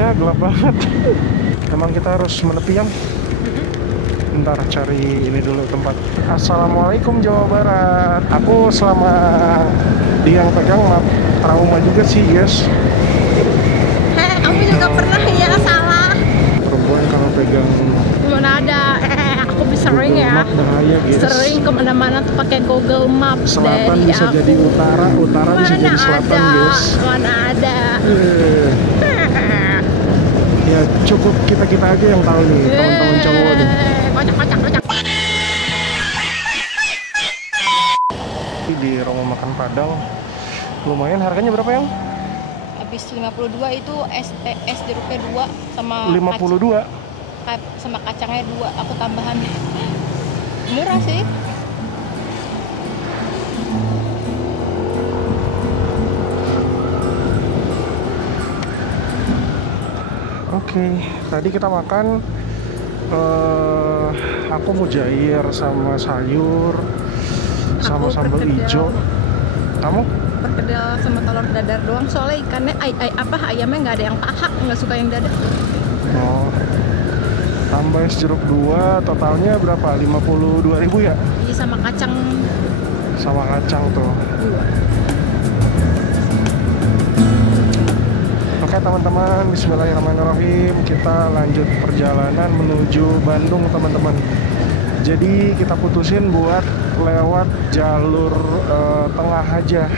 Iya, gelap banget. Emang kita harus menepi yang. Bentar, cari ini dulu tempat. Assalamualaikum Jawa Barat. Aku selama dia yang pegang trauma juga sih, guys. Kamu juga pernah ya salah. Perempuan kalau pegang Mana ada, aku bisa sering Google ya. Map bahaya, guys. Sering kemana-mana tuh pakai Google Map. Selatan dari bisa aku. jadi utara, utara bisa jadi selatan, guys. Mana ada. Ya cukup kita aja yang tahu nih, teman-teman cowok nih. Kocak. Di Romo Makan Padang lumayan, harganya berapa yang? Habis 52 itu es jeruknya 2 sama 52. sama kacangnya 2, aku tambahan. Murah sih. Oke, tadi kita makan aku mujair sama sayur sama Aku sambal perkedel. hijau. Kamu? Perkedel sama telur dadar doang, soalnya ikannya ayamnya nggak ada yang paha, nggak suka yang dada. Oh, tambah es jeruk 2, totalnya berapa? 52.000 ya? Iya, sama kacang Sama kacang tuh. 2. Oke teman-teman, bismillahirrahmanirrahim. Kita lanjut perjalanan menuju Bandung, teman-teman. Jadi kita putusin buat lewat jalur tengah aja,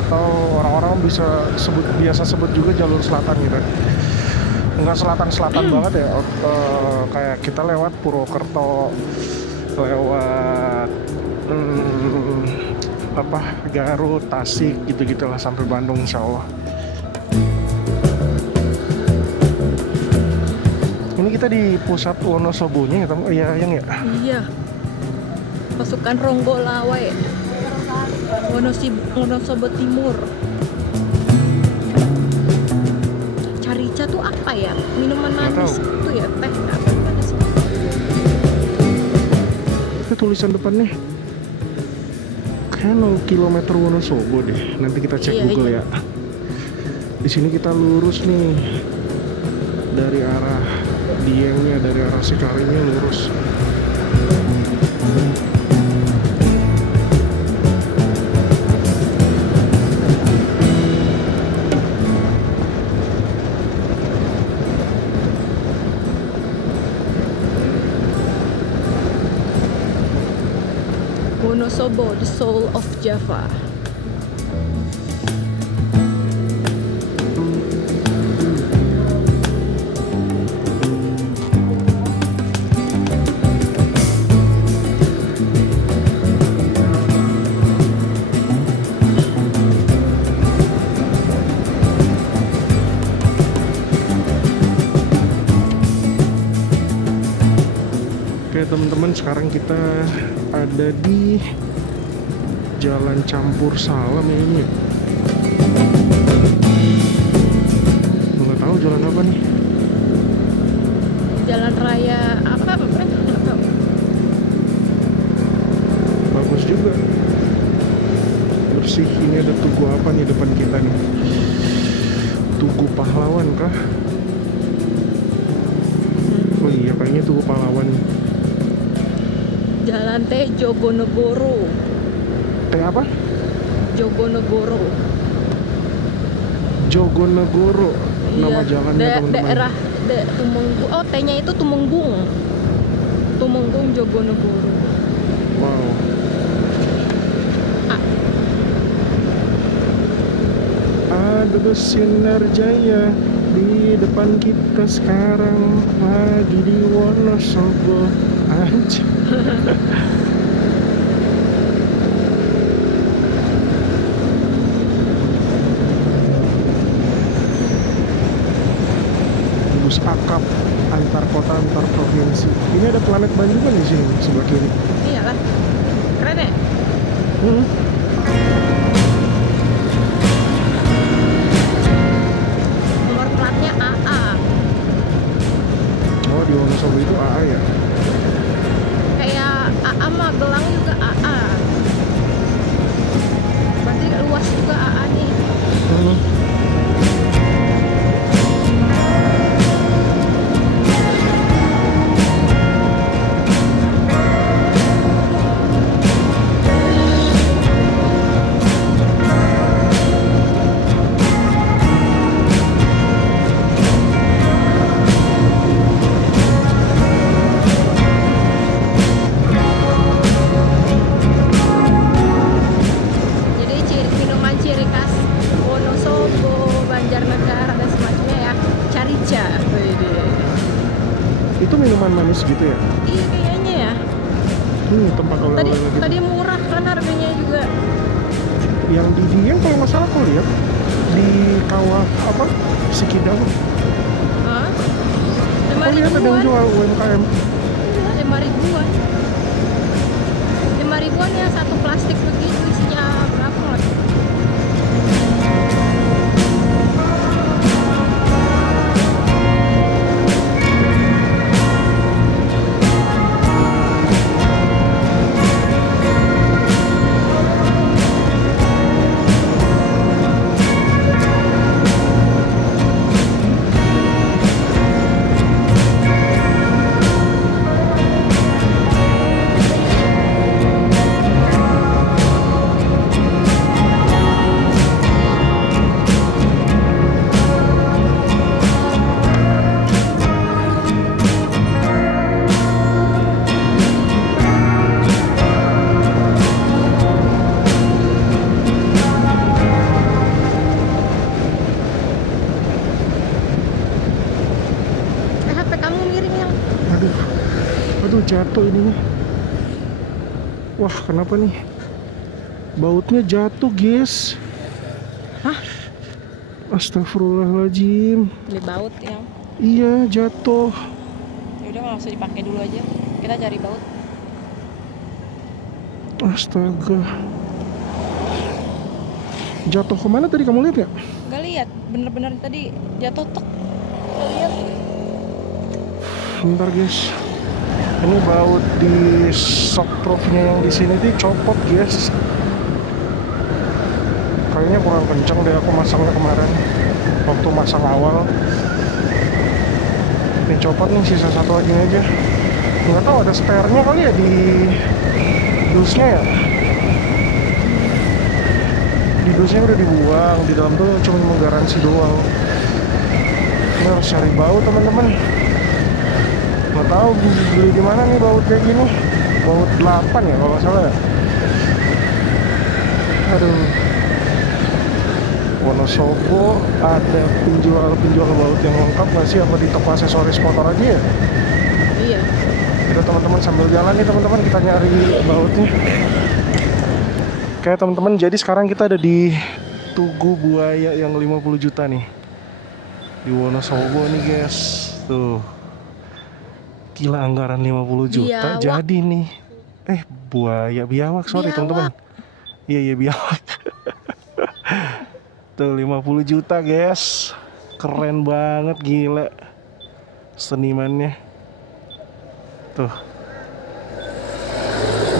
atau orang-orang biasa sebut juga jalur selatan gitu. Enggak selatan-selatan banget ya, kayak kita lewat Purwokerto, lewat Garut, Tasik gitu-gitulah sampai Bandung insya Allah. Ini kita di pusat Wonosobonya ya, yang ya? Iya. Pasukan Ronggolawe. Wonosobo Timur. Carica tuh apa ya? Minuman manis itu ya, teh apa gimana sih? Itu tulisan depannya kayak 0 km Wonosobo deh. Nanti kita cek Google ya. Di sini kita lurus nih dari arah Diengnya, dari arah Sikarinya lurus. Wonosobo, the soul of Java. Oke teman-teman, sekarang kita ada di Jalan Campur Salam ya ini. Nggak tahu jalan apa nih. Jalan raya apa? Nggak tahu. Bagus juga, bersih. Ini ada tugu apa nih depan kita nih? Tugu Pahlawan kah? Oh iya, kayaknya Tugu Pahlawan. Jalan teh Jogonegoro. Teh apa? Jogonegoro. Jogonegoro. Nama jalannya teman-teman. Daerah Tumenggung. Oh, T-nya itu Tumenggung. Tumenggung Jogonegoro. Wow. Ada bus Sinar Jaya di depan kita sekarang, lagi di Wonosobo aja. Bus akap antar kota, antar provinsi. Ini ada Planet Bandungan di sini sebelah kiri. Iya kan? Keren ya? Nomor platnya AA. Oh, di Wonosobo itu AA ya? Kayak AA Magelang juga AA. Berarti luas juga AA nih. Itu minuman manis gitu ya? Iya kayaknya ya. Tempat Tadi oleh-oleh gitu. tadi murah kan harganya juga. Yang di Dieng kalau nggak salah aku lihat di kawah apa Sikidang. Hah? Aku lihat ada yang 5.000-an. jual UMKM. Iya, 5.000-an. 5.000-an ya satu plastik begitu isinya berapa nggak tahu. HP kamu miring yang. Aduh jatuh ininya. Wah kenapa nih? Bautnya jatuh guys. Hah? Astagfirullahaladzim. Beli baut yang. Iya jatuh. Ya udah nggak usah dipakai dulu aja. Kita cari baut. Astaga. Jatuh kemana tadi kamu lihat nggak? Gak lihat, bener-bener tadi jatuh tek. Gak lihat. Bentar guys. Ini baut di shockproofnya yang di sini tuh copot guys. Kayaknya kurang kencang deh aku masangnya kemarin. Waktu masang awal. Ini copot nih, sisa satu lagi aja. Nggak tahu ada spare-nya kali ya di dusnya ya. Di dusnya udah dibuang, di dalam tuh cuma menggaransi doang. Ini harus cari baut teman-teman. Nggak tahu beli di mana nih baut kayak gini. Baut 8 ya kalau nggak salah ya. Aduh. Wonosobo ada penjual baut yang lengkap nggak sih? Apa di toko aksesoris motor aja ya? Iya. Kita teman-teman sambil jalan nih teman-teman kita nyari bautnya. Oke teman-teman, jadi sekarang kita ada di Tugu Buaya yang 50 juta nih di Wonosobo nih guys. Tuh gila, anggaran 50 juta Biawak. jadi nih biawak sorry teman-teman. Iya biawak. Tuh 50 juta guys, keren banget, gila senimannya tuh.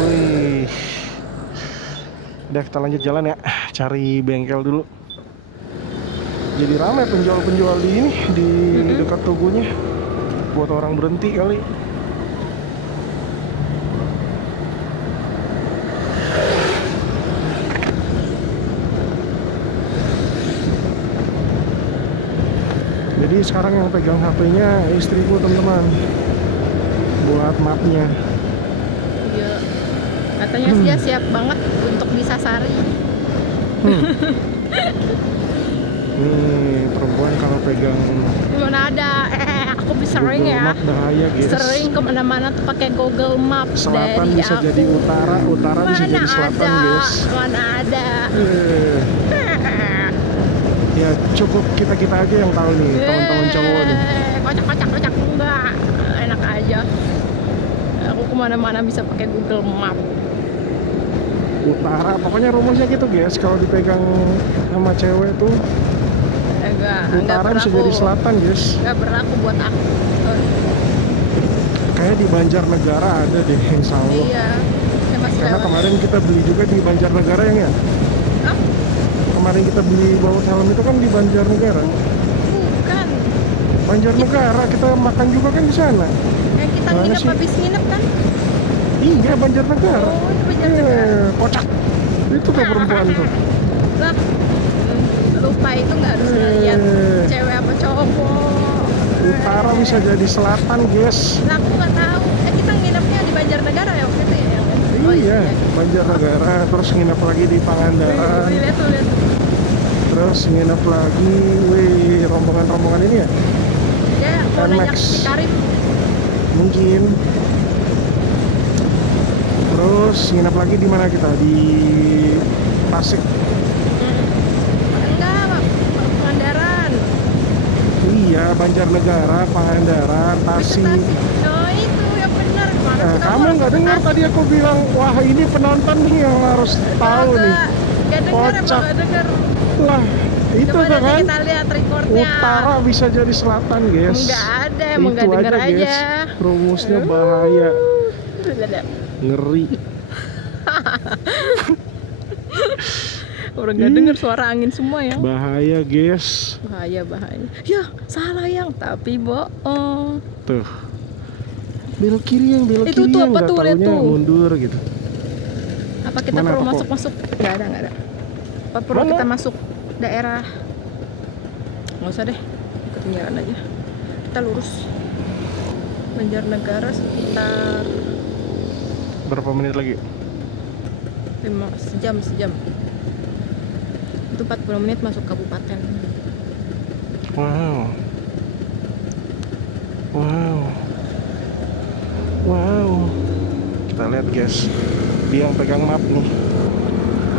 Wih, udah kita lanjut jalan ya, cari bengkel dulu. Jadi ramai penjual-penjual di ini di dekat tugunya, buat orang berhenti kali. Jadi sekarang yang pegang HP-nya istriku teman-teman, buat mapnya. Iya. Katanya dia siap banget untuk disasari. Nih perempuan kalau pegang Mana ada? Aku bisa sering Google ya. Map bahaya guys. Sering kemana-mana tuh pakai Google Map. Selatan dari bisa aku. jadi utara, utara bisa Mana jadi selatan ada? guys. Mana ada? Ya cukup kita aja yang tahu nih, teman-teman cowok nih. Kocak enggak, enak aja. Aku kemana-mana bisa pakai Google Map. Utara, pokoknya rumusnya gitu guys. Kalau dipegang sama cewek tuh utara bisa jadi selatan guys. Enggak berlaku buat aku. Sorry. Kayak di Banjarnegara ada deh, insya Allah. Iya. Saya masih Karena lewat. kemarin kita beli juga di Banjarnegara ya. Hah? Kemarin kita beli baut helm itu kan di Banjarnegara. Bukan. Banjarnegara kita makan juga kan di sana. Yang kita Mana nginep sih? habis nginep kan? Iya Banjarnegara. Oh, itu Banjarnegara. Kocak. Itu tuh perempuan tuh. Lah, lupa itu nggak harus ngeliat cewek apa cowok. Utara bisa jadi selatan guys. Lah aku nggak tahu. Kita nginepnya di Banjarnegara ya waktu itu ya. Iya, Banjarnegara. Terus nginep lagi di Pangandaran. Lihat tuh. Terus nginep lagi, wih rombongan ini ya. Ya, mau nanya Max. di Karim. mungkin. Terus nginep lagi di mana kita? Di Tasik. Enggak, Pangandaran. Iya, Banjarnegara, Pangandaran, Tasik. Oh itu yang benar. Mana sih Kamu nggak dengar tadi aku bilang, wah ini penonton nih yang harus tahu nih. Gak dengar, emang Kocak. gak dengar. Lah, itu Coba tuh nanti kan. kita lihat recordnya. Utara bisa jadi selatan, guys. Enggak ada, emang Itu gak denger aja. guys. Rumusnya bahaya. Ngeri. Orang gak denger suara angin semua ya. Bahaya, guys. Bahaya. Ya, salah yang, tapi bohong. Tuh. Belok kiri yang Itu tuh yang apa nggak tuh, lihat taunya tuh. mundur gitu. Apa kita Mana, perlu apa kok? masuk-masuk? Gak ada. Apa perlu Mana? kita masuk daerah? Nggak usah deh, ikutin jalan aja. Kita lurus. Banjarnegara sekitar Berapa menit lagi? sejam. Itu 40 menit masuk kabupaten. Wow. Kita lihat, guys. Dia yang pegang map nih.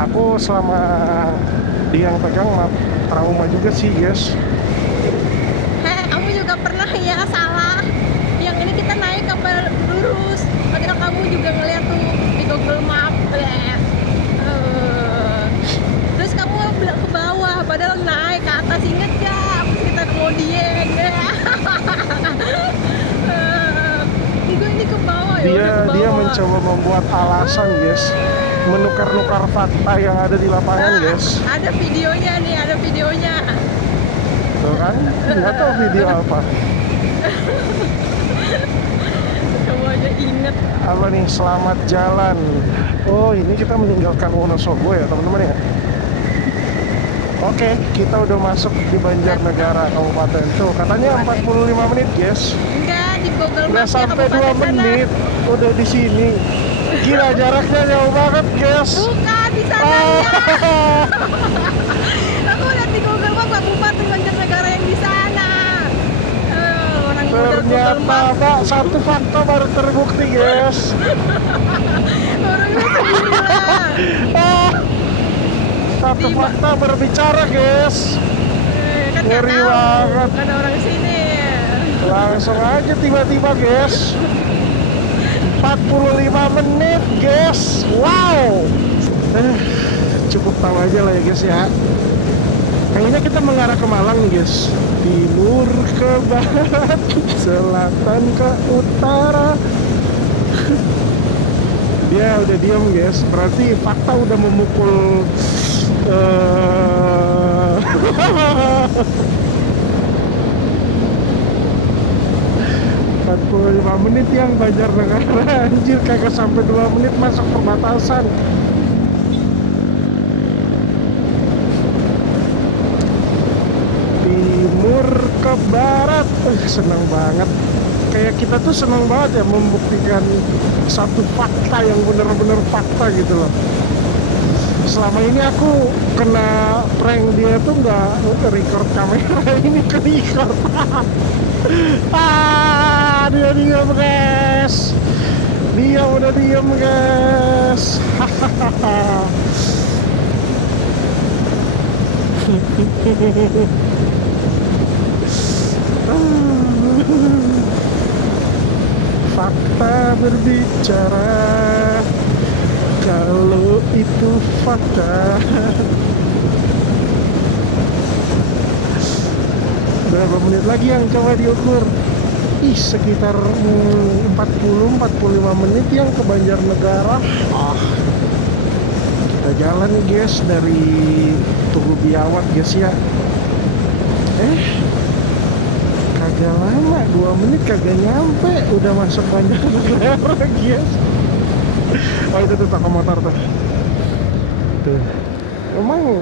Aku selama dia yang pegang map trauma juga sih, guys. Kamu juga pernah ya salah. Yang ini kita naik kapal lurus. Padahal kamu juga ngeliat tuh di Google Map. Terus kamu bilang ke bawah, padahal naik ke atas. Ingat gak? Kita kemudian. Enggak, ini ke bawah ya. Dia mencoba membuat alasan, guys, menukar-nukar fakta yang ada di lapangan, guys. Ada videonya nih, ada videonya. Tuh kan? Nggak tahu video apa. Kamu aja inget. Apa nih? Selamat jalan. Oh, ini kita meninggalkan Wonosobo ya, teman-teman ya. Oke, kita udah masuk di Banjarnegara Kabupaten. Tuh, katanya 45 menit, guys. Enggak, di Google Nggak Maps sampai 2 menit udah di sini. Gila, jaraknya jauh banget, guys. Bukan di sana ya. Aku lihat di Google Maps Kabupaten Banjarnegara yang di sana. Orang Google Ternyata, Maps. Mbak, satu fakta baru terbukti, guys. Orang gila. Satu fakta berbicara, guys. Kan nggak Ngeri tahu, banget. ada orang sini. Langsung aja tiba-tiba, guys. 45 menit, guys. Wow. Cukup tahu aja lah ya, guys ya. Kayaknya kita mengarah ke Malang nih, guys. Timur ke barat, selatan ke utara. Dia udah diam, guys. Berarti fakta udah memukul 45 menit yang Banjarnegara. Anjir, kagak sampai 2 menit masuk perbatasan. Timur ke barat. Senang banget. Kayak kita tuh senang banget ya membuktikan satu fakta yang benar-benar fakta gitu loh. Selama ini aku kena prank dia tuh nggak record kamera, ini ke record. Dia diam, guys. Dia udah diam, guys. Fakta berbicara. Kalau itu fakta. Berapa menit lagi yang coba diukur? Sekitar 40-45 menit yang ke Banjarnegara. Kita jalan nih, guys, dari Tugu Biawak, guys ya. Kagak lama, 2 menit kagak nyampe udah masuk Banjarnegara, guys. Oh, itu tuh toko motor tuh. Emang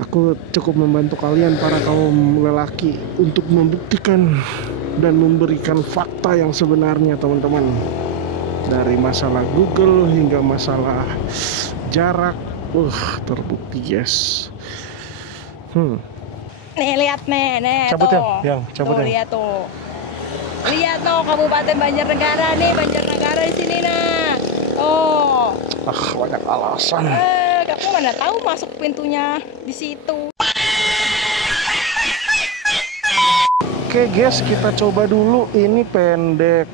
aku cukup membantu kalian para kaum lelaki untuk membuktikan dan memberikan fakta yang sebenarnya, teman-teman. Dari masalah Google hingga masalah jarak, terbukti, guys. Nih lihat nih Cabut tuh. yang cabut Tuh yang. lihat tuh. Lihat no, Kabupaten Banjarnegara nih, Banjarnegara di sini nah. Oh. Banyak alasan. Kamu mana tahu masuk pintunya di situ. Oke guys, kita coba dulu. Ini pendek.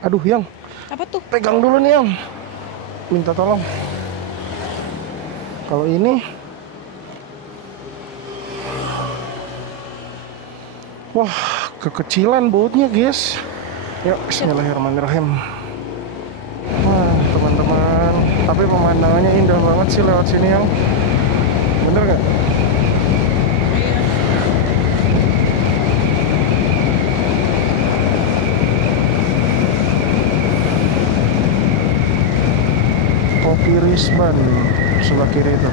Aduh, Yang. Apa tuh? Pegang dulu nih, Yang. Minta tolong. Kalau ini, wah, kekecilan bautnya guys. Yuk, bismillahirrahmanirrahim. Wah, teman-teman, tapi pemandangannya indah banget sih lewat sini, Yang. Bener nggak? Kopi Risban sebelah kiri itu.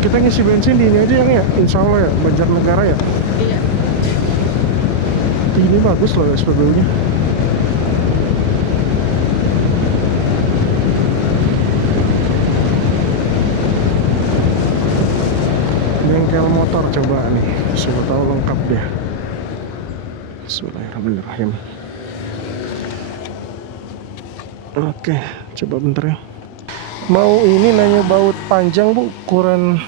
Kita ngisi bensin di ini aja, Yang, ya, insya Allah ya, Banjarnegara ya. Iya. Ini bagus loh SPBU-nya. Bengkel motor coba nih, siapa tahu lengkap deh. Bismillahirrahmanirrahim. Oke, coba bentar ya. Mau ini nanya baut panjang Bu, ukuran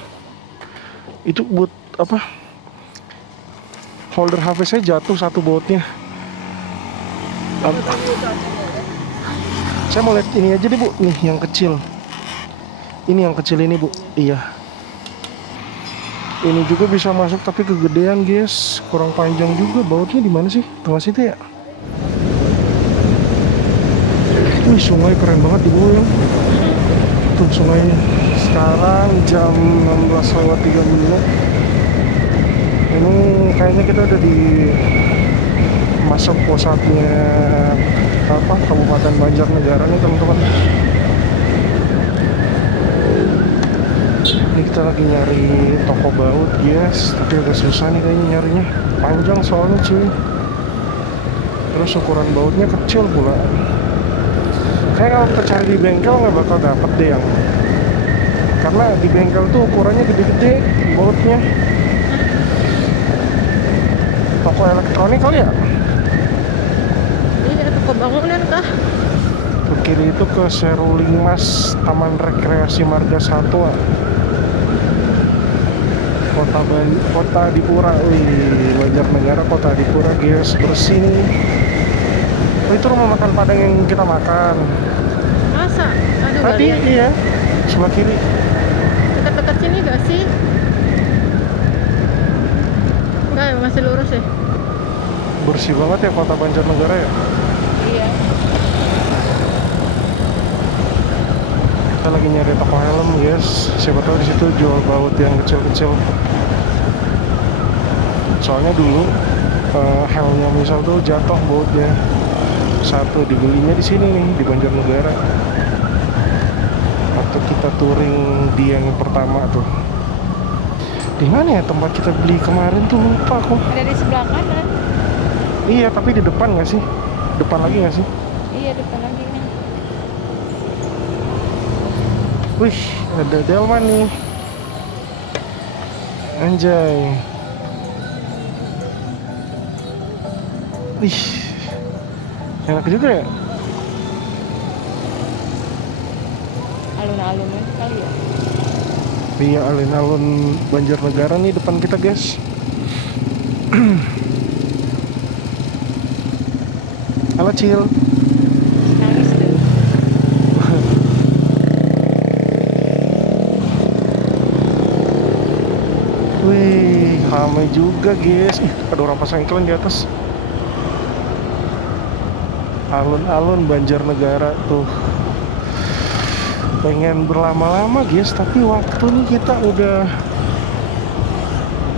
itu buat apa? Holder HP saya jatuh satu bautnya. Saya mau lihat ini aja deh Bu, nih yang kecil. Ini yang kecil ini Bu, iya. Ini juga bisa masuk tapi kegedean guys, kurang panjang juga. Bautnya di mana sih? Tengah situ ya. Wih, sungai keren banget di bawah, Yang. Tuh sungainya. Sekarang jam 16:03. Ini kayaknya kita udah di masuk pusatnya apa, Kabupaten Banjarnegara nih teman-teman. Ini kita lagi nyari toko baut guys, tapi agak susah nih kayaknya nyarinya. Panjang soalnya cuy. Terus ukuran bautnya kecil pula. Kayak kalau kita cari di bengkel nggak bakal dapet deh, Yang. Karena di bengkel tuh ukurannya gede-gede bautnya. Toko elektronik kali ya? Iya, toko bangunan kah? Ke kiri itu ke Seruling Mas, Taman Rekreasi Marga Satwa. Kota Adipura. Wih, Banjarnegara Kota Adipura guys, bersih nih. Oh, itu rumah makan Padang yang kita makan. Masa? Aduh, Tadi iya, sebelah kiri. dekat-dekat sini gak sih? Enggak ya, masih lurus ya? Bersih banget ya Kota Banjarnegara ya. Iya. Kita lagi nyari toko helm guys. Siapa tahu di situ jual baut yang kecil-kecil. Soalnya dulu helmnya misal tuh jatuh bautnya. Satu dibelinya di sini nih, di Banjarnegara. Waktu kita touring di yang pertama tuh. Di mana ya tempat kita beli kemarin tuh, lupa aku. Ada di sebelah kanan. Iya, tapi di depan nggak sih? Depan lagi nggak sih? Iya, depan lagi nih. Wih, ada delman nih. Anjay. Ih, enak juga ya. Alun-alun kali ya. Iya, alun-alun Banjarnegara nih depan kita guys. Halo Cil. Nangis deh. Wih, ramai juga guys. Ih, ada orang pasang iklan di atas. Alun-alun Banjarnegara tuh. Pengen berlama-lama guys, tapi waktu nih kita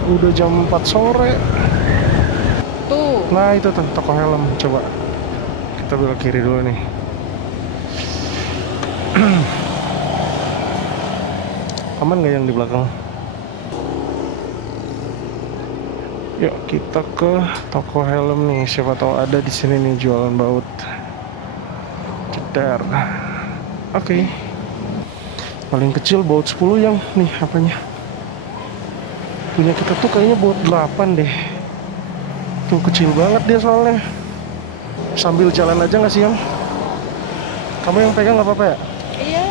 udah jam 4 sore. Tuh. Nah itu tuh toko helm. Coba kita belok kiri dulu nih. Aman nggak yang di belakang? Yuk kita ke toko helm nih. Siapa tahu ada di sini nih jualan baut. Cedar. Oke. Paling kecil baut 10 yang nih apanya? Punya kita tuh kayaknya baut 8 deh. Tuh kecil banget dia soalnya. Sambil jalan aja nggak sih yang? Kamu yang pegang nggak apa-apa ya? Iya.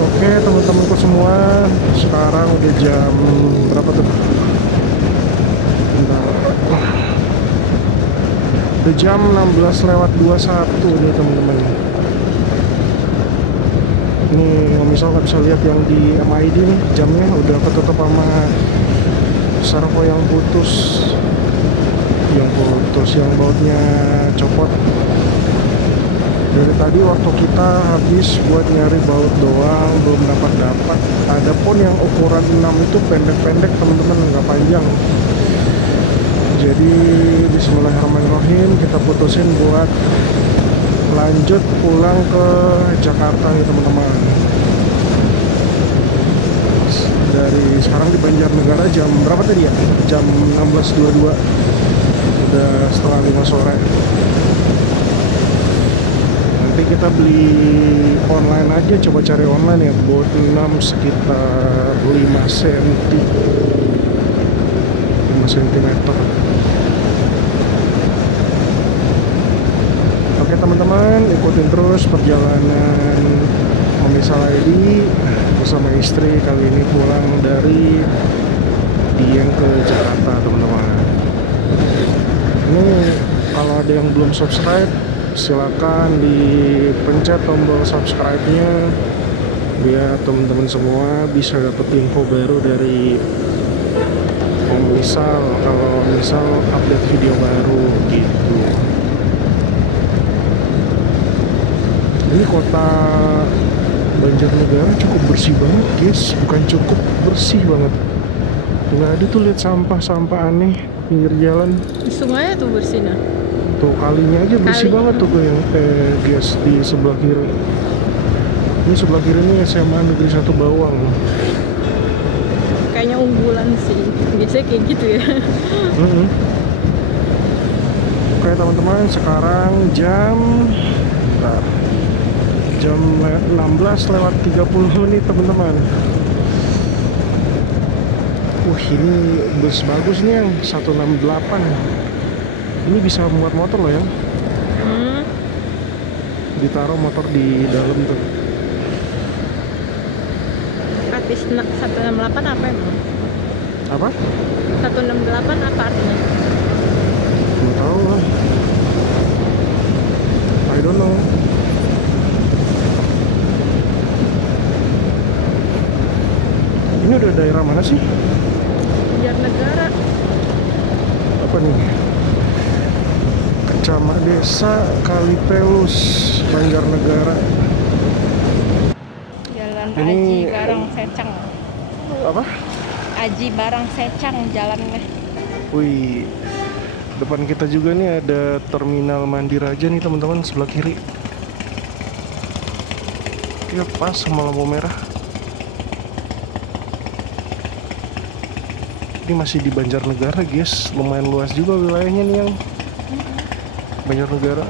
Oke teman-temanku semua, sekarang udah jam berapa tuh? Bentar. Udah jam 16:21 nih teman-teman. Ini misal nggak bisa lihat yang di MID nih, jamnya udah ketutup sama servo yang putus. Yang bautnya copot. Dari tadi waktu kita habis buat nyari baut doang, belum dapat. Ada pun yang ukuran 6 itu pendek-pendek teman-teman, nggak panjang. Jadi bismillahirrahmanirrahim, kita putusin buat lanjut pulang ke Jakarta nih teman-teman. Dari sekarang di Banjarnegara jam berapa tadi ya? Jam 16:22. Udah setengah 5 sore. Nanti kita beli online aja, coba cari online ya. Baut 6 sekitar 5 cm. Oke teman-teman, ikutin terus perjalanan Memisal ID bersama istri. Kali ini pulang dari Dieng ke Jakarta teman-teman. Ini kalau ada yang belum subscribe, silakan dipencet tombol subscribe-nya biar teman-teman semua bisa dapet info baru dari Memisal kalau misal update video baru gitu. Ini kota Banjarnegara cukup bersih banget guys, bukan cukup, bersih banget. Nggak ada tuh lihat sampah-sampah aneh pinggir jalan. Di sungai tuh bersih nah. Tuh kalinya aja bersih banget tuh kayak guys di sebelah kiri. Ini sebelah kiri ini SMA Negeri 1 Bawang. Kayaknya unggulan sih, biasanya kayak gitu ya. Oke teman-teman, sekarang jam 16:30 teman-teman. Ini bus bagus nih yang 168. Ini bisa muat motor loh ya. Ditaruh motor di dalam tuh. Artis 168 apa emang? Apa? 168 apa artinya? Nggak tahu lah. I don't know. Ini udah daerah mana sih? Banjarnegara. Apa nih? Kecamatan Desa Kalipelus, Banjarnegara. Jalan Ini Aji Barang Secang. Apa? Aji Barang Secang jalannya. Wih, depan kita juga nih ada terminal Mandi Raja nih teman-teman, sebelah kiri. Ya pas sama lampu merah. Ini masih di Banjarnegara guys, lumayan luas juga wilayahnya nih yang Banjarnegara.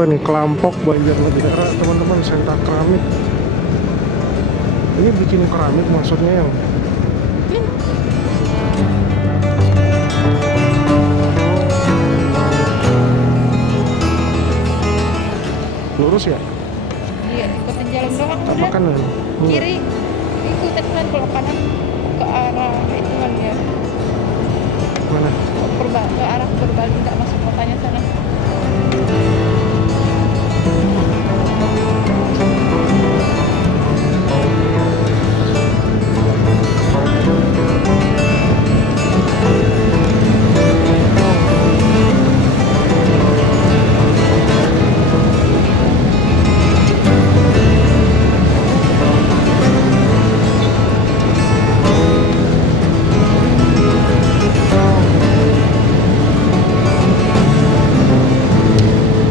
apa nih, Kelampok Banjarnegara teman-teman, Senta Keramik. Ini bikin keramik maksudnya yang lurus ya? Iya, ikutin jalan doang. Apa Udah. kanan? Kiri ikutin kan, kalau kanan ke arah itu kan ya, Mana? ke arah Purbalingga, nggak masuk kotanya sana.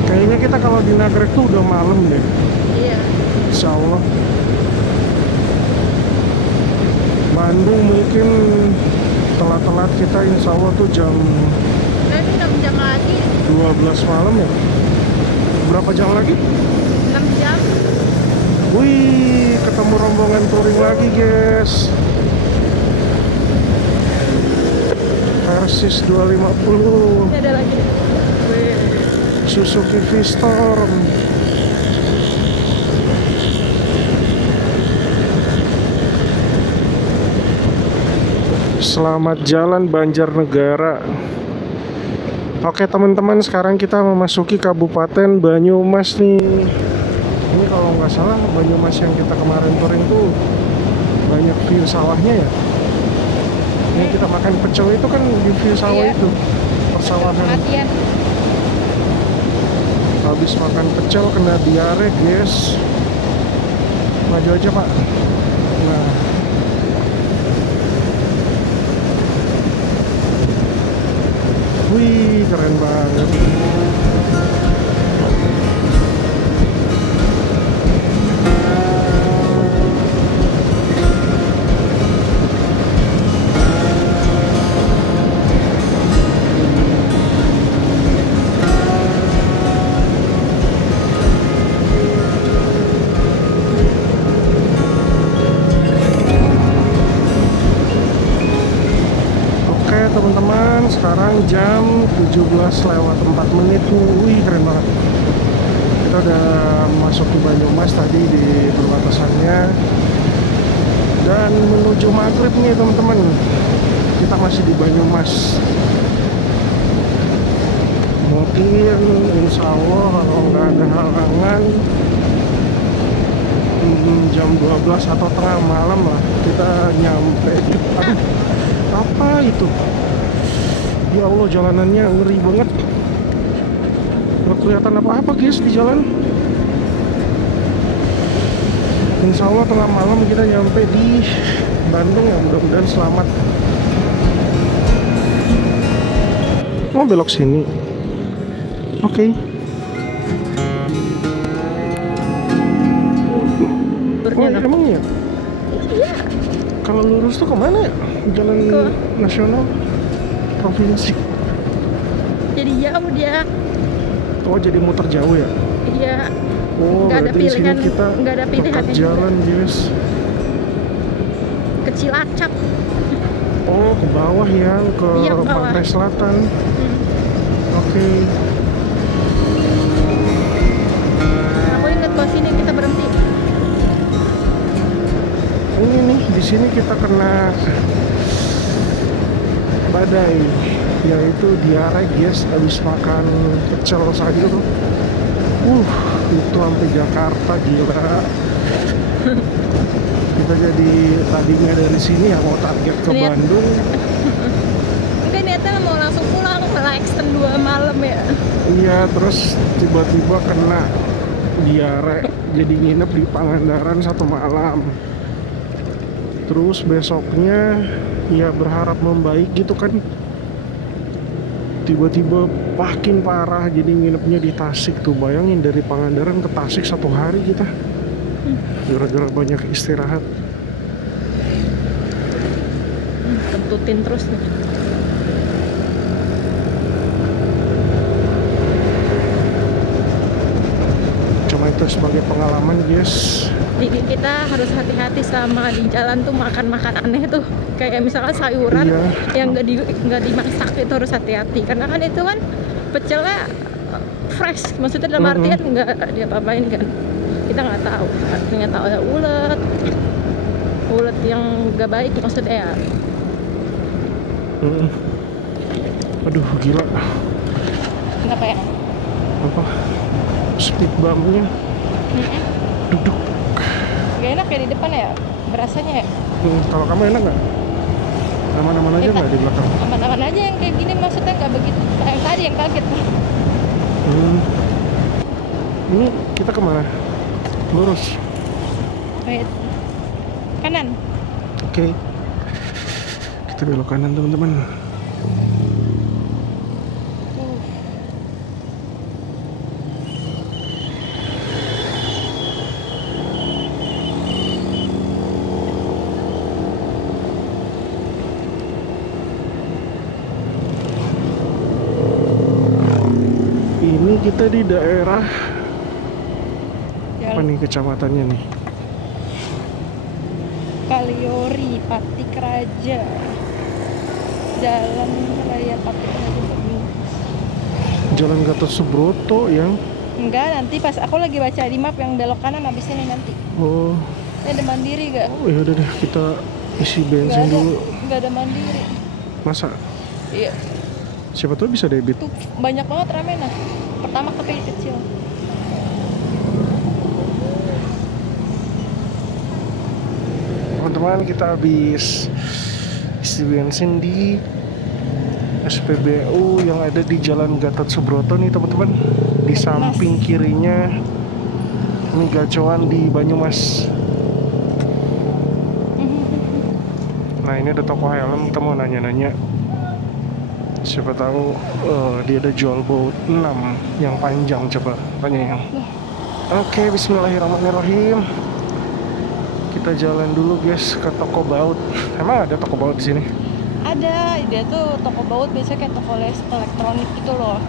Kayaknya kita kalau di Nagrek tuh udah malam deh, Iya. insya Allah. Bandung mungkin telat-telat kita insya Allah tuh jam Nah, ini 6 jam lagi. 12 malam ya. Berapa jam lagi? 6 jam. Wih, ketemu rombongan touring lagi guys. Versys 250 Ini ada lagi. Wih. Suzuki V-Storm. Selamat jalan Banjarnegara. Oke teman-teman, sekarang kita memasuki Kabupaten Banyumas nih. Ini kalau nggak salah Banyumas yang kita kemarin touring tuh banyak view sawahnya ya. Ini kita makan pecel itu kan di view sawah Iya. itu, persawahan. Pengertian. Habis makan pecel kena diare guys. Maju aja pak. Nah, wih keren banget. Oke teman-teman, sekarang jam 17:04 nih. Wih keren banget. Kita udah masuk di Banyumas tadi di perbatasannya. Dan menuju maghrib nih teman-teman. Kita masih di Banyumas. Mungkin insya Allah kalau nggak ada halangan jam 12 atau tengah malam lah kita nyampe. Aduh, apa itu? Ya Allah, jalanannya ngeri banget. Nggak kelihatan apa-apa guys di jalan. Insya Allah tengah malam kita nyampe di Bandung ya, mudah-mudahan selamat. Oh belok sini. Oke. Oh emang ya? Iya. Kalau lurus tuh kemana ya? Jalan nasional provinsi. Jadi jauh dia. Oh jadi muter jauh ya? Iya. Oh Nggak ada berarti di sini pilihan, kita nggak ada pilihan dekat juga. jalan guys. Ke Cilacap. Oh ke bawah ya, ke Iya, ke bawah. Pantai Selatan. Oke. Aku ingat kalau sini kita berhenti. Ini nih di sini kita kena badai, yaitu diare guys, habis makan pecel saja tuh. Itu sampai Jakarta gila. Kita jadi tadinya dari sini ya mau target ke Lihat. Bandung. Enggak, niatnya mau langsung pulang, malah extend 2 malam ya. Iya, terus tiba-tiba kena diare, jadi nginep di Pangandaran 1 malam. Terus besoknya ya berharap membaik gitu kan, tiba-tiba makin parah, jadi nginepnya di Tasik tuh. Bayangin dari Pangandaran ke Tasik 1 hari kita, gara-gara banyak istirahat. Kentutin terus nih. sebagai pengalaman guys. Jadi kita harus hati-hati sama di jalan tuh makan aneh tuh, kayak misalkan sayuran Iya. yang nggak dimasak itu harus hati-hati, karena kan itu kan pecelnya fresh, maksudnya dalam artian nggak diapa-apain kan, kita nggak tahu ternyata ada ulet yang nggak baik maksudnya ya. Aduh gila, Kenapa ya? apa speed bumpnya duduk. Gak enak ya di depan ya berasanya ya. Kalau kamu enak nggak? Aman-aman aja nggak di belakang? Aman-aman aja yang kayak gini, maksudnya nggak begitu yang tadi yang kaget. Ini kita kemana? Lurus. Wait. Kanan. Oke. Kita belok kanan teman-teman. Ini kita di daerah apa nih kecamatannya nih? Kaliori, Patik Raja, Jalan Raya Patik Raja. Jalan Gatot Subroto yang Enggak, nanti pas aku lagi baca di map yang belok kanan habis ini nanti. oh Ini ada Mandiri gak? ya udah deh kita isi bensin dulu. Nggak ada Mandiri. Masa? Iya. Siapa tahu bisa debit. Tuh banyak banget rame nah. Pertama kepilih kecil. Teman-teman, kita habis isi bensin di SPBU yang ada di Jalan Gatot Subroto nih teman-teman. Di samping kirinya ini gacoan di Banyumas. Nah ini ada toko helm, kita mau nanya-nanya. Siapa tahu dia ada jual baut 6 yang panjang, coba tanya yang. Oke, bismillahirrahmanirrahim. Kita jalan dulu guys ke toko baut. Emang ada toko baut di sini? Ada, dia tuh toko baut biasanya kayak toko elektronik gitu loh.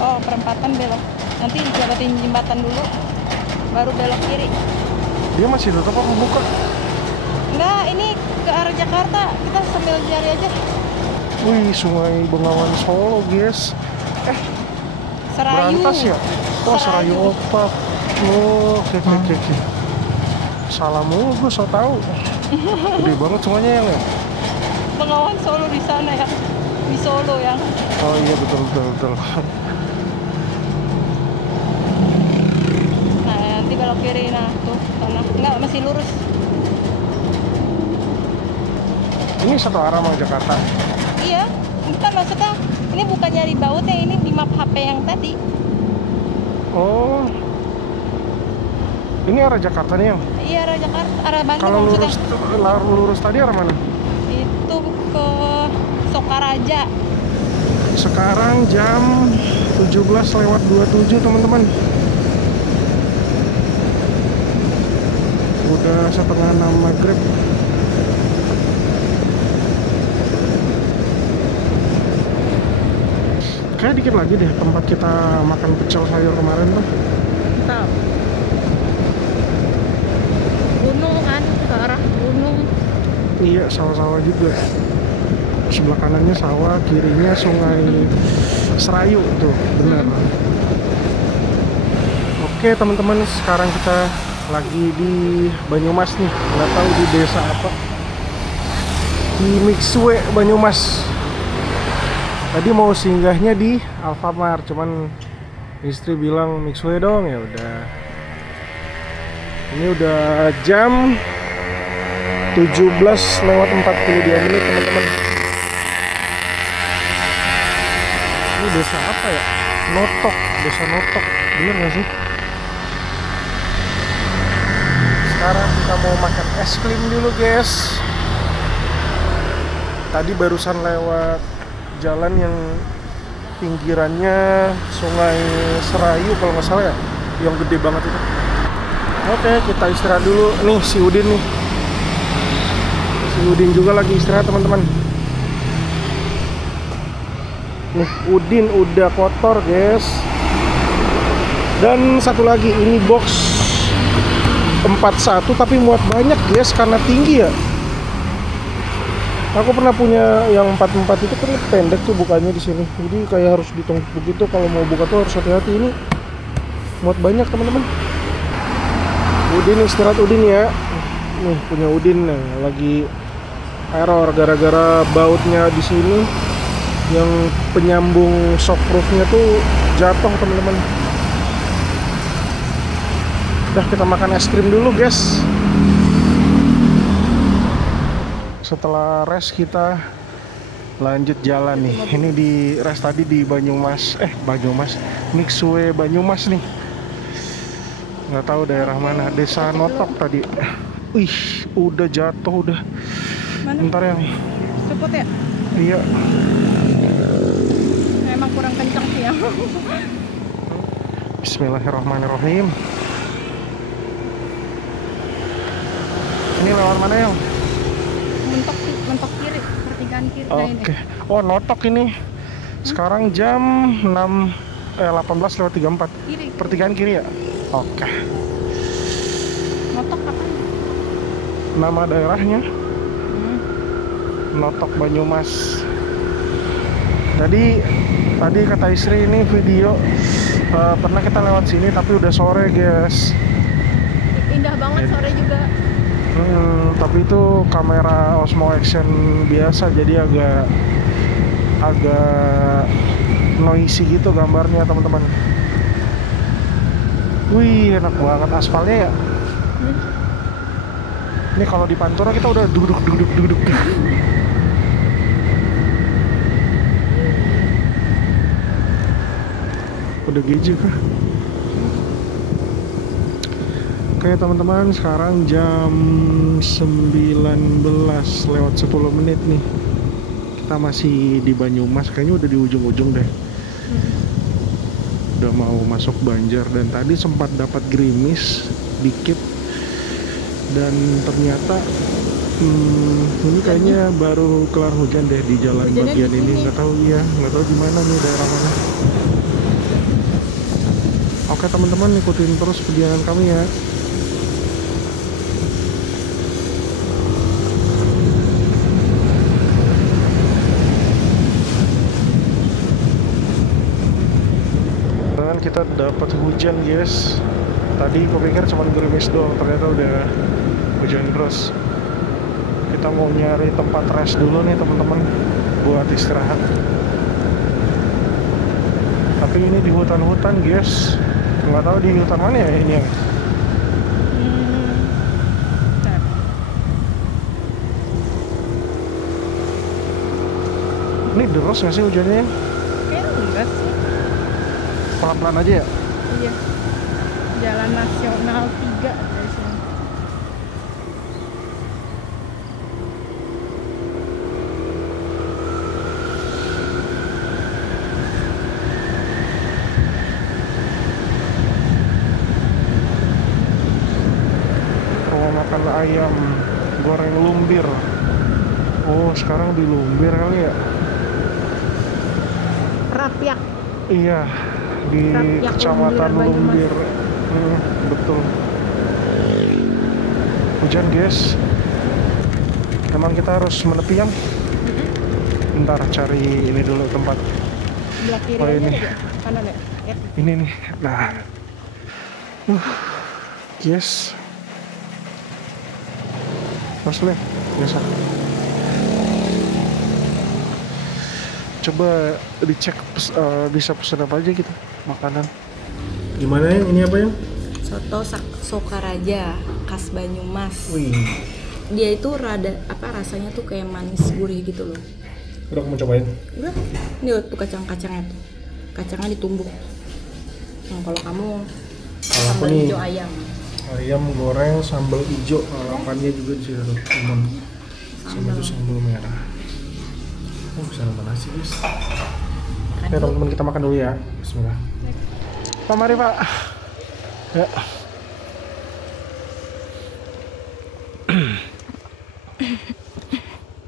Oh, perempatan belok. Nanti dijabatin jembatan dulu, baru belok kiri. Dia masih tutup apa buka? Enggak, ini ke arah Jakarta. Kita sambil cari aja. Wih, Sungai Bengawan Solo guys. Serayu. Berantas ya? Oh, Serayu Opak. Oh, oke. Salah mulu, gue so tau. Gede banget semuanya yang ya? Bengawan Solo di sana ya. Di Solo yang. Oh iya, betul. Nah, nanti belok kiri, nah tuh sana. Enggak, masih lurus. Ini satu arah mau Jakarta. Iya, bukan maksudnya ini bukan nyari bautnya, ini di map HP yang tadi. Oh, ini arah Jakarta nih yang? Iya, arah Jakarta, arah Bandung Kalau maksudnya. lurus tadi arah mana? Itu ke Sokaraja. Sekarang jam 17:27 teman-teman. Udah 5:30 maghrib. Kayak dikit lagi deh tempat kita makan pecel sayur kemarin tuh. Tahu. Gunung kan, ke arah gunung. Iya, sawah-sawah juga. Sebelah kanannya sawah, kirinya Sungai Serayu tuh, benar. Oke teman-teman, sekarang kita lagi di Banyumas nih. Nggak tahu di desa apa. Di Mixue Banyumas. Tadi mau singgahnya di Alfamart, cuman istri bilang Mixue dong, ya udah. Ini udah jam 17:42 teman-teman. Ini desa apa ya? Notok, desa Notok, bener nggak sih? Sekarang kita mau makan es krim dulu guys. Tadi barusan lewat jalan yang pinggirannya Sungai Serayu kalau nggak salah ya, yang gede banget itu. Oke, kita istirahat dulu. Nih si Udin nih. Si Udin juga lagi istirahat teman-teman. Nih Udin udah kotor guys. Dan satu lagi ini box 41 tapi muat banyak guys karena tinggi ya. Aku pernah punya yang 44 itu kan pendek tuh bukanya di sini. Jadi kayak harus ditumpuk begitu kalau mau buka tuh harus hati-hati. Ini muat banyak teman-teman. Udin istirahat Udin ya. Nih punya Udin nih lagi error gara-gara bautnya di sini yang penyambung shockproofnya tuh jatuh teman-teman. Udah kita makan es krim dulu guys. Setelah rest kita lanjut jalan nih. Ini di rest tadi di Banyumas, Mixue Banyumas nih. Nggak tahu daerah mana, Desa Notok tadi. Wih, udah jatuh udah. Mana? Bentar ya. Cepet ya? Iya. Emang kurang kencang sih ya. Bismillahirrahmanirrahim. Ini lewat mana ya? Mentok kiri, pertigaan kiri. Oke. Oh, Notok ini. Sekarang jam 18:34. Kiri. Pertigaan kiri ya? Oke. Notok apa? Nama daerahnya Notok Banyumas. Tadi kata istri ini video pernah kita lewat sini tapi udah sore guys. Indah banget sore juga. Tapi itu kamera Osmo Action biasa jadi agak noisy gitu gambarnya teman-teman. Wih, enak banget aspalnya ya. Ini kalau di Pantura kita udah duduk. Udah geje kah? Oke teman-teman, sekarang jam 19:10 nih. Kita masih di Banyumas, kayaknya udah di ujung-ujung deh. Udah mau masuk Banjar dan tadi sempat dapat gerimis dikit. Dan ternyata ini kayaknya baru kelar hujan deh di jalan hujannya bagian di ini. sini. Nggak tahu di mana nih daerah mana. Oke teman-teman, ikutin terus perjalanan kami ya. Dan kita dapat hujan guys. Tadi aku pikir cuma gerimis doang, ternyata udah hujan terus. Kita mau nyari tempat rest dulu nih teman-teman buat istirahat. Tapi ini di hutan-hutan guys. Nggak tahu di hutan mana ya ini ya. Ini deras nggak sih hujannya? Kayaknya enggak sih. Pelan-pelan aja ya? Iya. Jalan Nasional 3 dari sini. Mau makan ayam goreng lumbir. Oh, sekarang di Lumbir kali ya? Rapyak. Iya, di Rapyak Kecamatan Lumbir, Lumbir. Betul. Hujan guys. Emang kita harus menepi yang? Bentar cari ini dulu tempat. Sebelah kiri Oh, aja ini. deh, kanan ya. Ini nih. Nah. Yes. Terus deh, biasa. Coba dicek bisa pesan apa aja gitu makanan. Gimana ya? Ini apa ya? Soto Sokaraja khas Banyumas. Wih. Dia itu rasanya tuh kayak manis gurih gitu loh. Udah kamu cobain? Udah. Ini tuh kacang-kacangnya tuh. Kacangnya ditumbuk. Nah, kalau kamu sambal nih, hijau ayam. Ayam goreng sambal hijau, lalapannya juga di sini tuh, lemon. Sama itu sambal merah. Oh, bisa nambah nasi guys. Ya teman-teman, kita makan dulu ya. Bismillah. Pak, mari Pak. Ya.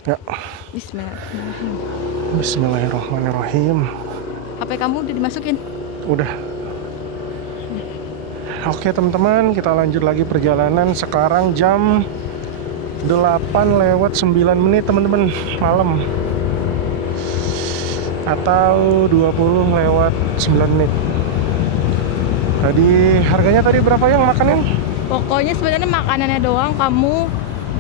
Ya. Bismillahirrahmanirrahim. Bismillahirrahmanirrahim. HP kamu udah dimasukin? Udah. Oke teman-teman, kita lanjut lagi perjalanan. Sekarang jam 8:09 teman-teman, malam. Atau 20:09. Tadi harganya tadi berapa yang makanan? Pokoknya sebenarnya makanannya doang kamu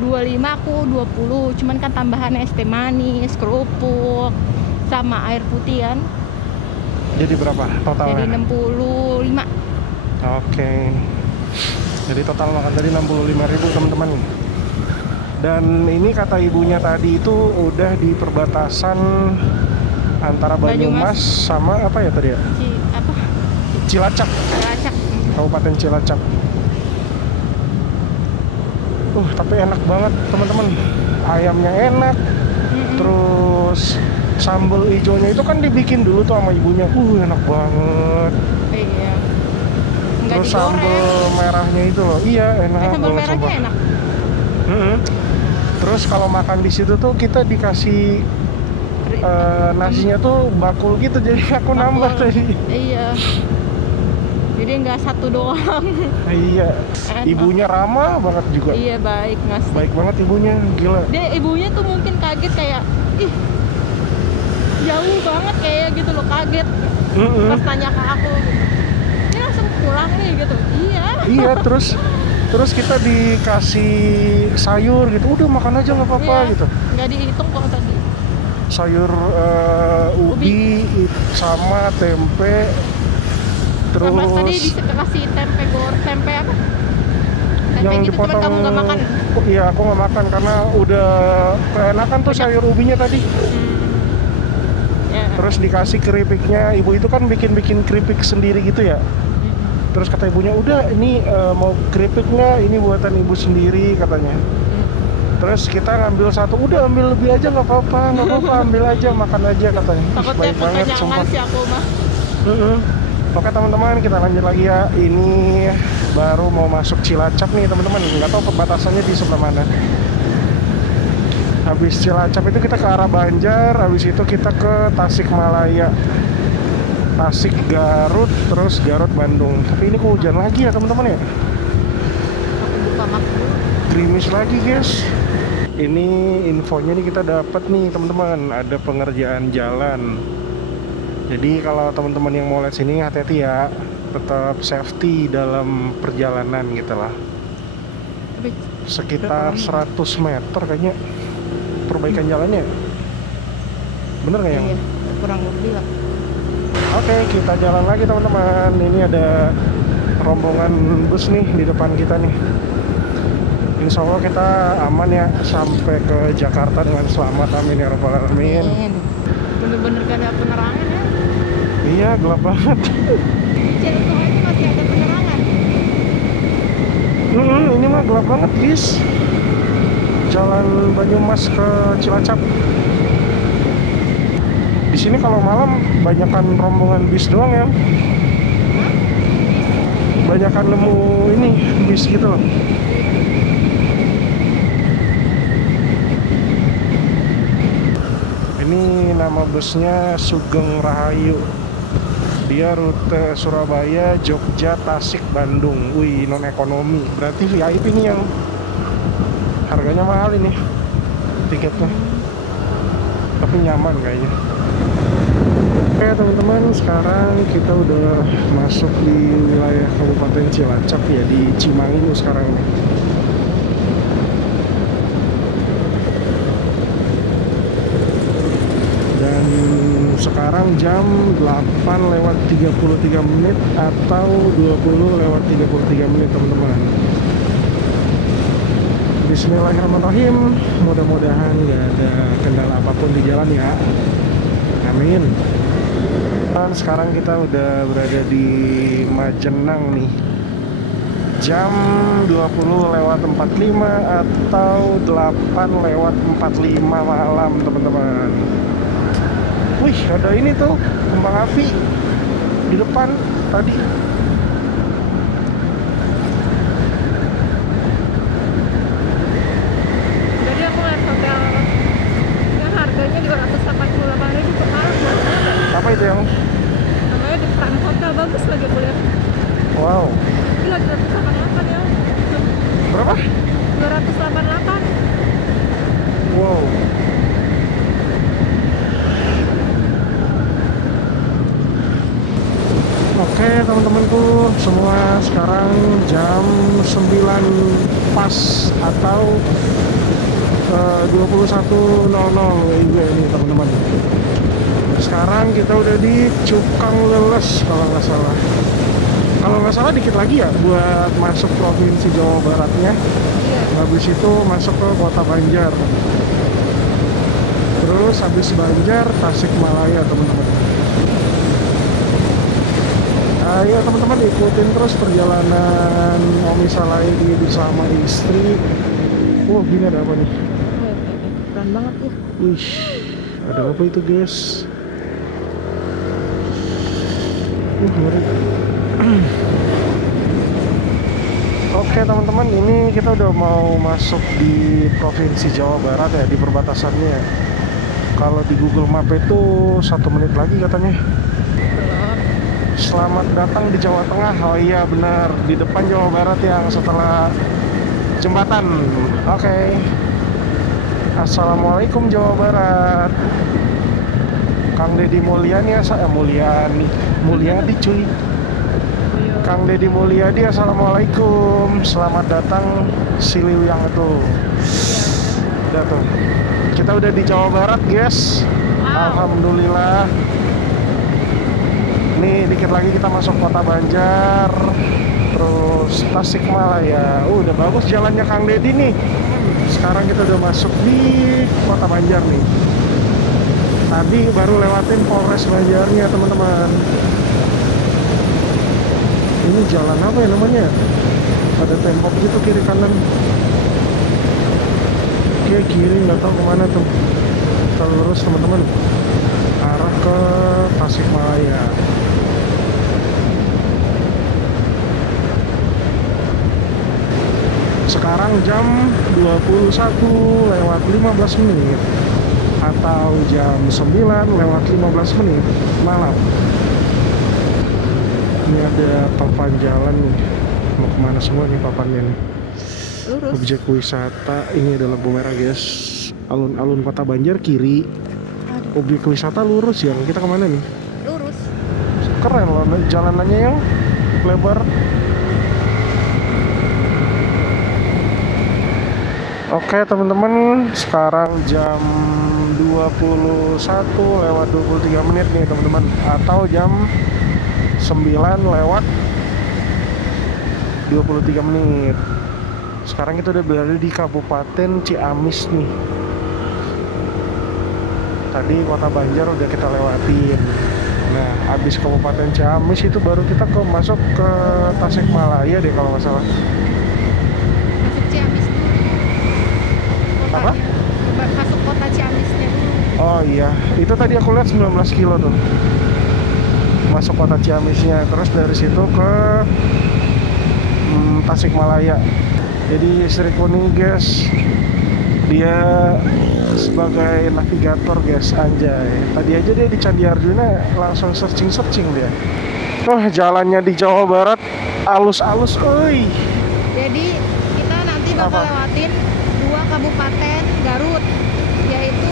25, aku 20. Cuman kan tambahan es teh manis, kerupuk, sama air putih kan. Jadi berapa totalnya? Jadi 65. Oke. Jadi total makan tadi 65.000 teman-teman. Dan ini kata ibunya tadi itu udah di perbatasan antara Banyumas sama apa ya tadi ya? Cilacap. Cilacap. Kabupaten Cilacap. Tapi enak banget teman-teman. Ayamnya enak. Terus sambal hijaunya itu kan dibikin dulu tuh sama ibunya. Enak banget. Iya. Nggak Terus digoreng. sambal merahnya itu loh. Iya, enak. Sambal merahnya enak. Terus kalau makan di situ tuh kita dikasih nasinya tuh bakul gitu, jadi aku nambah tadi. Iya. Jadi nggak satu doang. Iya. Enak. Ibunya ramah banget juga. Iya, baik ngasih. Baik banget ibunya, gila. Dia ibunya tuh mungkin kaget kayak, ih jauh banget kayak gitu loh, kaget. Pas tanya ke aku, ini langsung pulang nih gitu. Iya. Iya, terus kita dikasih sayur gitu, udah makan aja nggak apa-apa gitu. Nggak dihitung kok tadi. Sayur ubi sama tempe. Terus sama tadi dikasih tempe apa? Tempe yang gitu, cuman dipotong. kamu nggak makan. Iya, aku nggak makan karena udah keenakan tuh sayur ubinya tadi. Ya. Terus dikasih keripiknya, ibu itu kan bikin keripik sendiri gitu ya. Terus kata ibunya, udah ini mau keripik nggak? Ini buatan ibu sendiri katanya. Terus kita ngambil satu, udah ambil lebih aja nggak apa-apa, ambil aja, makan aja katanya. Takutnya Baik banget, kekenyangan sumpah. sih aku mah. Oke teman-teman, kita lanjut lagi ya. Ini baru mau masuk Cilacap nih teman-teman. Nggak tahu perbatasannya di sebelah mana. Habis Cilacap itu kita ke arah Banjar, habis itu kita ke Tasikmalaya, Tasik Garut, terus Garut Bandung. Tapi ini kok hujan lagi ya teman-teman ya. Aku buka map dulu. Gerimis lagi guys. Ini infonya nih kita dapat nih teman-teman, ada pengerjaan jalan. Jadi kalau teman-teman yang mau lihat sini hati-hati ya, tetap safety dalam perjalanan gitu lah. Sekitar 100 meter kayaknya perbaikan jalannya. Bener nggak yang? Iya, kurang lebih lah. Oke, kita jalan lagi teman-teman. Ini ada rombongan bus nih di depan kita nih. Insya Allah kita aman ya sampai ke Jakarta dengan selamat. Amin ya rabbal alamin. Bener-bener gak ada penerangan ya. Iya, gelap banget. Kecil tuh aja masih ada penerangan. Ini mah gelap banget guys. Jalan Banyumas ke Cilacap. Di sini kalau malam banyakan rombongan bis doang ya. Banyakan nemu ini bis gitu loh. Ini nama busnya Sugeng Rahayu. Dia rute Surabaya, Jogja, Tasik, Bandung. Wih, non ekonomi. Berarti VIP nih yang harganya mahal ini tiketnya. Tapi nyaman kayaknya. Oke teman-teman, sekarang kita udah masuk di wilayah Kabupaten Cilacap ya, di Cimanggis sekarang nih. Dan sekarang jam 8:33 atau 20:33 teman-teman. Bismillahirrahmanirrahim. Mudah-mudahan gak ada kendala apapun di jalan ya. Amin. Dan sekarang kita udah berada di Majenang nih. Jam 20:45 atau 8:45 malam teman-teman. Wih, ada ini tuh kembang api di depan tadi. Jadi aku lihat hotel yang harganya 288.000 per malam. Apa itu yang? Namanya di Prime Hotel, bagus lagi aku lihat. Wow. Ini lagi jam 9 pas atau 21.00 WIB ini teman-teman. Sekarang kita udah di Cukang Leles kalau nggak salah. Kalau nggak salah dikit lagi ya buat masuk provinsi Jawa Baratnya. Habis itu masuk ke Kota Banjar. Terus habis Banjar Tasikmalaya teman-teman. Ayo teman-teman ikutin terus perjalanan Omi Salaidi bersama istri. Gini ada apa nih? Keren banget ya. Wih, ada apa itu guys? Ngeri. Oke teman-teman, ini kita udah mau masuk di provinsi Jawa Barat ya, di perbatasannya. Kalau di Google Map itu 1 menit lagi katanya. Selamat datang di Jawa Tengah. Oh iya benar, di depan Jawa Barat yang setelah jembatan. Oke. Assalamualaikum Jawa Barat. Kang Deddy Mulyadi Mulyadi cuy. Kang Deddy Mulyadi, assalamualaikum. Selamat datang Siliwiyang itu. Udah tuh. Kita udah di Jawa Barat guys. Alhamdulillah. Nih dikit lagi kita masuk Kota Banjar. Terus Tasikmalaya. Udah bagus jalannya Kang Deddy nih. Sekarang kita udah masuk di Kota Banjar nih. Tadi baru lewatin Polres Banjarnya teman-teman. Ini jalan apa ya namanya? Ada tembok gitu kiri kanan. Oke kiri nggak tahu kemana tuh. Kita lurus teman-teman. Arah ke Tasikmalaya. Sekarang jam 21:15 atau jam 9:15 malam. Ini ada papan jalan nih. Mau kemana semua nih papannya nih? Lurus. Objek wisata, ini ada lampu merah guys. Alun-alun Kota Banjar kiri. Objek wisata lurus ya. Kita kemana nih? Lurus. Keren loh jalanannya yang lebar. Oke teman-teman, sekarang jam 21:23 nih teman-teman, atau jam 9:23. Sekarang kita udah berada di Kabupaten Ciamis nih. Tadi Kota Banjar udah kita lewatin. Nah, habis Kabupaten Ciamis itu baru kita masuk ke Tasikmalaya deh kalau nggak salah. Masuk Ciamis dulu. Apa? Masuk Kota Ciamisnya dulu. Oh iya, itu tadi aku lihat 19 kilo tuh. Masuk Kota Ciamisnya, terus dari situ ke Tasikmalaya. Jadi istriku nih guys, dia sebagai navigator guys, anjay. Tadi aja dia di Candi Arjuna langsung searching dia. Jalannya di Jawa Barat alus-alus, oi. Jadi kita nanti bakal lewatin 2 kabupaten Garut, yaitu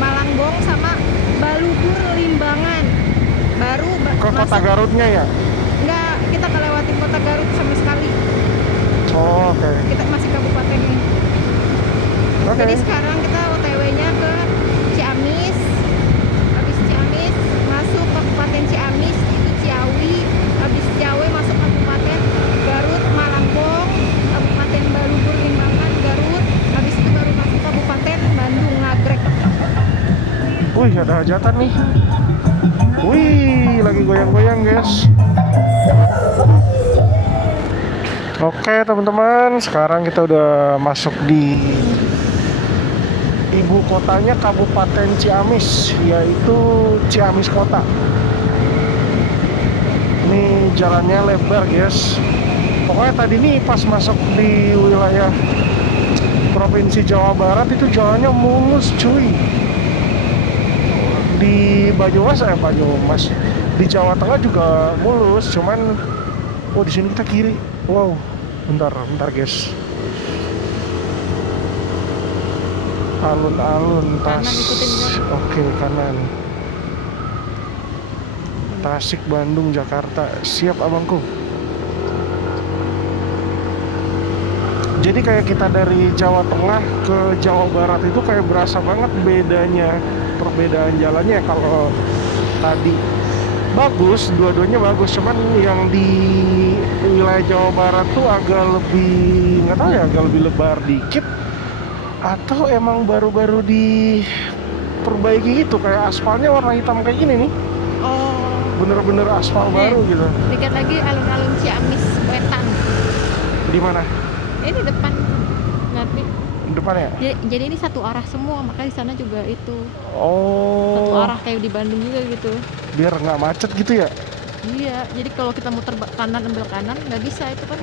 Malangbong sama Balubur Limbangan. Baru ke Kota Garutnya ya? Enggak, kita kelewatin Kota Garut sama sekali. Oh, oke. Kita masih kabupaten ini. Jadi sekarang kita OTW-nya ke Ciamis. Habis Ciamis masuk Kabupaten Ciamis itu Ciawi. Habis Ciawi masuk Kabupaten Garut, Malangbong, Kabupaten Balubur Limbangan, Garut. Habis itu baru masuk Kabupaten Bandung Nagrek. Wih, ada hajatan nih. Wih, lagi goyang-goyang guys. Oke teman-teman, sekarang kita udah masuk di ibu kotanya Kabupaten Ciamis, yaitu Ciamis Kota. Ini jalannya lebar guys. Pokoknya tadi nih pas masuk di wilayah Provinsi Jawa Barat itu jalannya mulus cuy. Di Banyumas, di Jawa Tengah juga mulus, cuman di sini kita kiri. Wow, bentar guys. Alun-alun Oke, kanan. Tasik, Bandung, Jakarta. Siap abangku. Jadi kayak kita dari Jawa Tengah ke Jawa Barat itu kayak berasa banget bedanya, perbedaan jalannya. Kalau tadi bagus, dua-duanya bagus, cuman yang di wilayah Jawa Barat tuh agak lebih, nggak tahu ya, agak lebih lebar dikit, atau emang baru-baru diperbaiki gitu, kayak aspalnya warna hitam kayak gini nih, Oh, bener-bener aspal baru gitu. dekat lagi alun-alun Ciamis Wetan. Di mana? Ini depan nanti. Depan ya? Jadi ini satu arah semua, makanya di sana juga itu satu Oh, arah kayak di Bandung juga gitu. biar nggak macet gitu ya? Iya, jadi kalau kita muter kanan ambil kanan nggak bisa itu kan.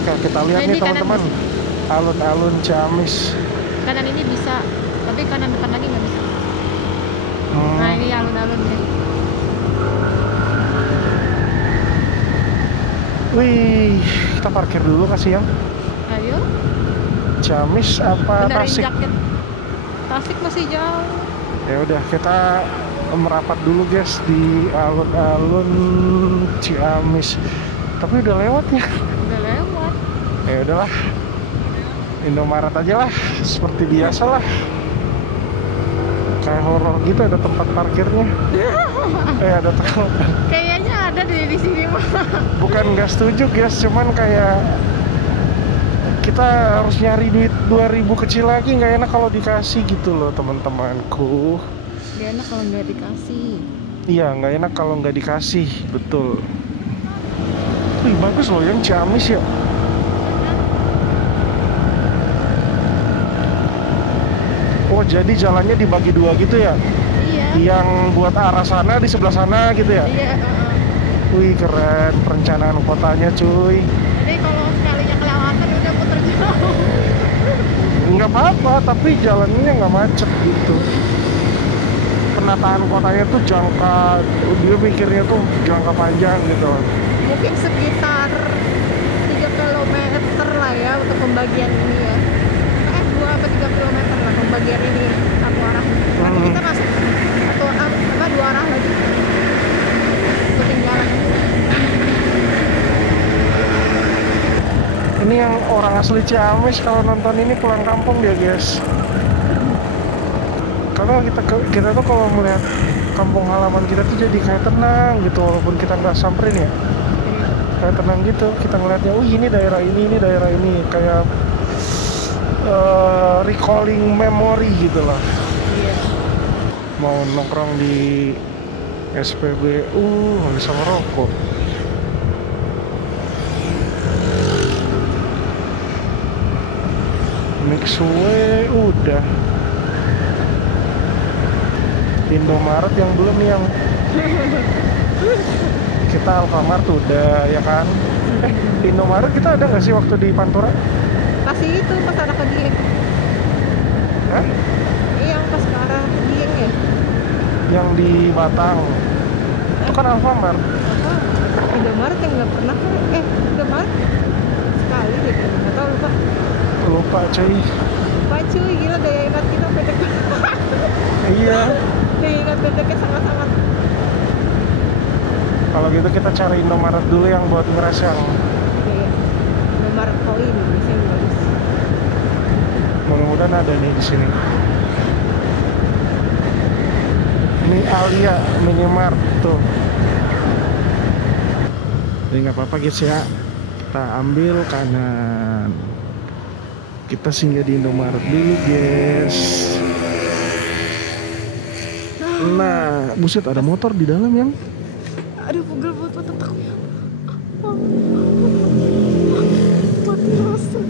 Oke, kita lihat Nah, nih ini kanan teman-teman, alun-alun Ciamis. Kanan ini bisa, tapi kanan depan lagi nggak bisa. Nah ini alun-alun nih. Wih, kita parkir dulu kasih yang Ayo. Ciamis apa Benerin Tasik? jaket. Tasik masih jauh. Ya udah, kita merapat dulu guys di alun-alun Ciamis. Tapi udah lewat ya. Udah lewat. Ya udahlah, Indomaret aja lah, seperti biasa lah. Kayak horor gitu, ada tempat parkirnya. Ada tempat. Kayaknya ada di sini mah. Bukan nggak setuju guys, cuman kayak kita harus nyari duit 2000 kecil lagi, nggak enak kalau dikasih gitu loh teman-temanku. Gak enak kalau nggak dikasih. Iya, nggak enak kalau nggak dikasih, betul. Wih, bagus loh yang Ciamis ya. Oh, jadi jalannya dibagi dua gitu ya? Iya. Yang buat arah sana di sebelah sana gitu ya? Iya. Wih, keren perencanaan kotanya cuy. Jadi kalau sekalinya kelewatan udah puter jauh. Nggak apa-apa, tapi jalannya nggak macet gitu. Penataan kotanya tuh dia mikirnya tuh jangka panjang gitu. Mungkin sekitar 3 kilometer lah ya untuk pembagian ini ya. 2 atau 3 kilometer lah pembagian ini satu arah. Nanti kita masuk dua arah lagi. Ikutin jalan. Ini yang orang asli Ciamis kalau nonton ini pulang kampung dia guys. Karena kita tuh kalau melihat kampung halaman kita tuh jadi kayak tenang gitu, walaupun kita nggak samperin ya. Kayak tenang gitu, kita ngeliatnya, ini daerah ini, kayak recalling memory gitu lah. Iya. Mau nongkrong di SPBU nggak bisa merokok. Mixway udah. Indomaret yang belum nih yang kita Alfamart udah ya kan. Indomaret kita ada nggak sih waktu di Pantura? Kasih itu pas arah ke Dieng. Hah? Iya, pas ke arah Dieng ya. Yang di Batang itu kan Alfamart. Indomaret yang nggak pernah. Indomaret sekali deh, nggak tahu Lupa cuy. Lupa cuy, gila daya ingat kita pendek. Iya. Daya ingat pendeknya sangat-sangat. Kalau gitu kita cari Indomaret dulu yang buat ngeres yang Iya. Indomaret koin biasanya bagus. mudah-mudahan ada nih di sini. Ini Alia Minimart tuh. Jadi nggak apa-apa guys ya. Kita ambil kanan. Kita singgah di Indomaret dulu guys. Nah, buset ada motor di dalam yang. Aduh, pegel buat mata takutnya. Mati rasa.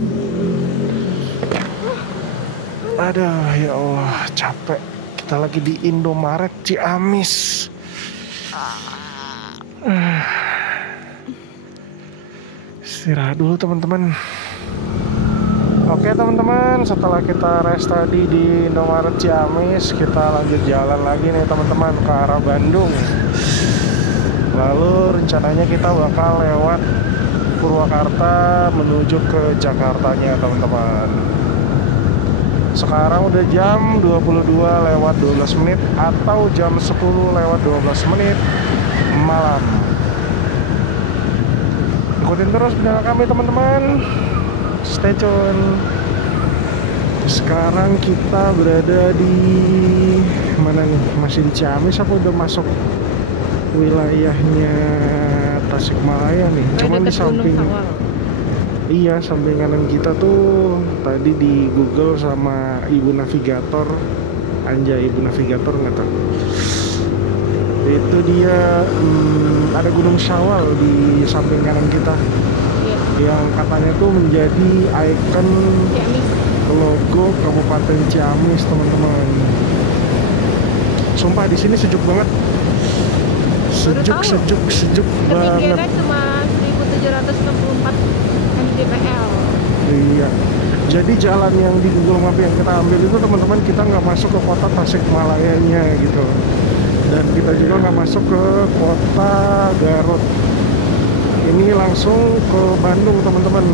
Aduh, ya Allah, capek. Kita lagi di Indomaret Ciamis. Istirahat dulu teman-teman. Oke teman-teman, setelah kita rest tadi di Indomaret Ciamis, kita lanjut jalan lagi nih teman-teman ke arah Bandung. Lalu rencananya kita bakal lewat Purwakarta menuju ke Jakartanya teman-teman. Sekarang udah jam 22:12 atau jam 10:12 malam. Ikutin terus channel kami teman-teman. Stay tune. Sekarang kita berada di mana nih? Masih di Ciamis apa udah masuk wilayahnya Tasikmalaya nih? Cuman di samping, iya samping kanan kita tuh tadi di Google sama Ibu Navigator, anjay Ibu Navigator nggak tahu. Itu dia ada Gunung Syawal di samping kanan kita, yang katanya tuh menjadi ikon logo Kabupaten Ciamis teman-teman. Sumpah di sini sejuk banget. Sejuk banget. Kan cuma 1764 mdpl. Iya. Jadi jalan yang di Google Map yang kita ambil itu teman-teman, kita nggak masuk ke kota Tasikmalayanya gitu. Dan kita juga nggak masuk ke kota Garut. Ini langsung ke Bandung teman-teman.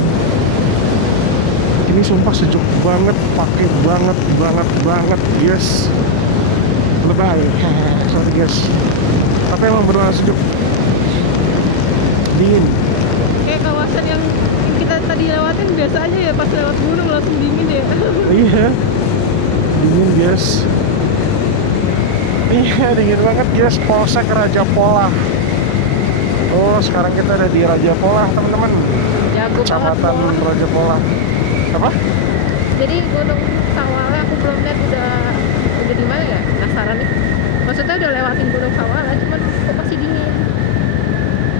Ini sumpah sejuk banget, pakai banget guys. Lebay, sorry guys. Tapi emang beneran sejuk, dingin. Kayak kawasan yang kita tadi lewatin biasa aja ya, pas lewat gunung langsung dingin ya. Iya, dingin guys. Iya dingin banget guys. Polsek Raja Polah. Oh sekarang kita ada di Raja Polah teman-teman. Kecamatan Raja Polah. Apa? Jadi Gunung Sawalnya aku belum lihat udah di mana ya? Penasaran nih. Maksudnya udah lewatin Gunung Sawala, cuman kok masih dingin.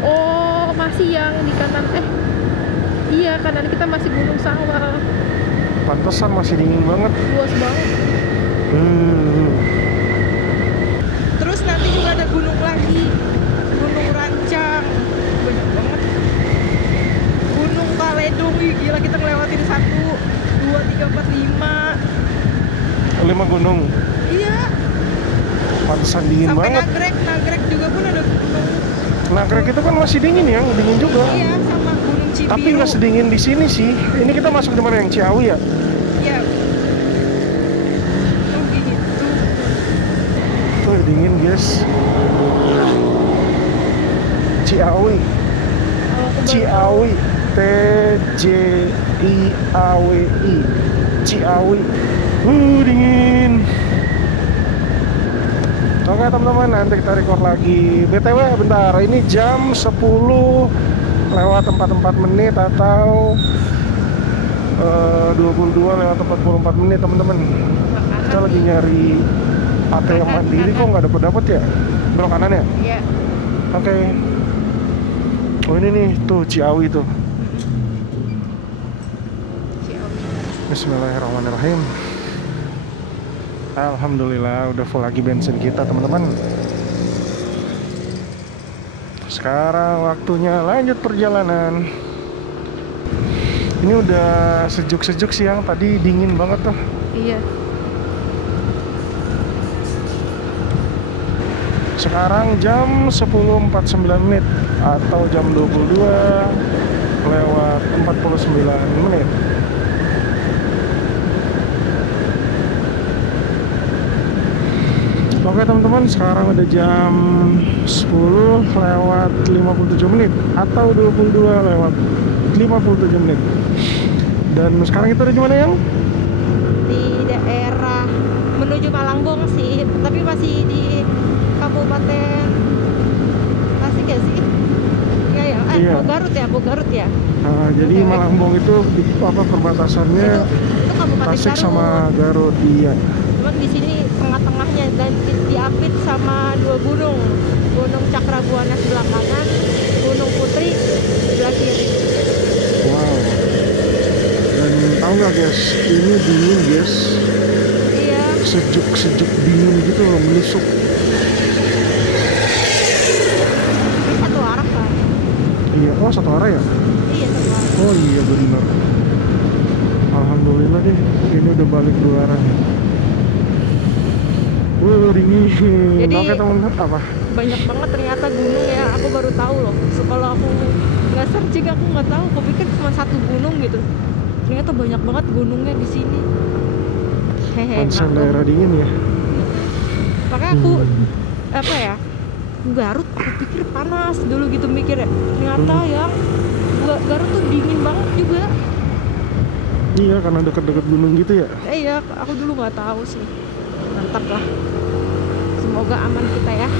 Oh masih yang di kanan iya kanan kita masih Gunung Sawal. Pantesan masih dingin banget. Luas banget. Terus nanti juga ada gunung lagi, Gunung Rancang, banyak banget. Gunung Kaledong, gila kita ngelewatin 1, 2, 3, 4, 5 gunung. Iya. Pantesan dingin sampai banget. Nagrek juga pun ada gunung. Nagrek itu kan masih dingin ya, dingin juga. Iya, sama Gunung Cibiru. Tapi nggak sedingin di sini sih. Ini kita masuk di mana yang Ciawi ya? Iya. Oh gitu. Tuh dingin guys. Ciawi. Ciawi. TJIAWI. Ciawi. Dingin. Oke teman-teman, nanti kita record lagi. BTW bentar, ini jam 10 lewat 44 menit atau 22 lewat 44 menit teman-teman. Kita lagi nyari ATM mandiri, kok nggak dapet ya? Belok kanan ya? Iya. Oke. Oh ini nih, tuh Ciawi tuh. Bismillahirrahmanirrahim. Alhamdulillah udah full lagi bensin kita teman-teman. Sekarang waktunya lanjut perjalanan. Ini udah sejuk-sejuk siang, tadi dingin banget tuh. Iya. Sekarang jam 10.49 menit atau jam 22 lewat 49 menit. Oke teman-teman, sekarang udah jam 10 lewat 57 menit atau 22 lewat 57 menit. Dan sekarang kita ada di mana yang? Di daerah menuju Malangbong sih, tapi masih di Kabupaten Tasik ya sih? Iya. Garut ya. Nah, jadi Malangbong itu apa perbatasannya itu Kabupaten Tasik Garut. sama Garut, iya. Cuman di sini tengah-tengahnya dan diapit sama 2 gunung. Gunung Cakrabuana sebelah kanan, Gunung Putri sebelah kiri. Wow. Dan tahu nggak guys, ini dingin guys. Iya. Sejuk dingin gitu loh, melisuk. Ini satu arah kan? Iya, oh satu arah ya? Iya satu arah. Oh iya benar. Alhamdulillah deh, ini udah balik 2 arah. Dingin. Jadi, oke teman-teman, apa? Banyak banget ternyata gunung ya, aku baru tahu loh. So, kalau aku nggak searching aku nggak tahu, aku pikir cuma 1 gunung gitu. Ternyata banyak banget gunungnya di sini. Pantesan daerah dingin ya. Makanya aku apa ya, Garut aku pikir panas dulu gitu mikir ya. Ternyata yang 2 Garut tuh dingin banget juga. Iya, karena dekat-dekat gunung gitu ya. Iya, aku dulu nggak tahu sih. Mantap lah. Semoga aman kita ya.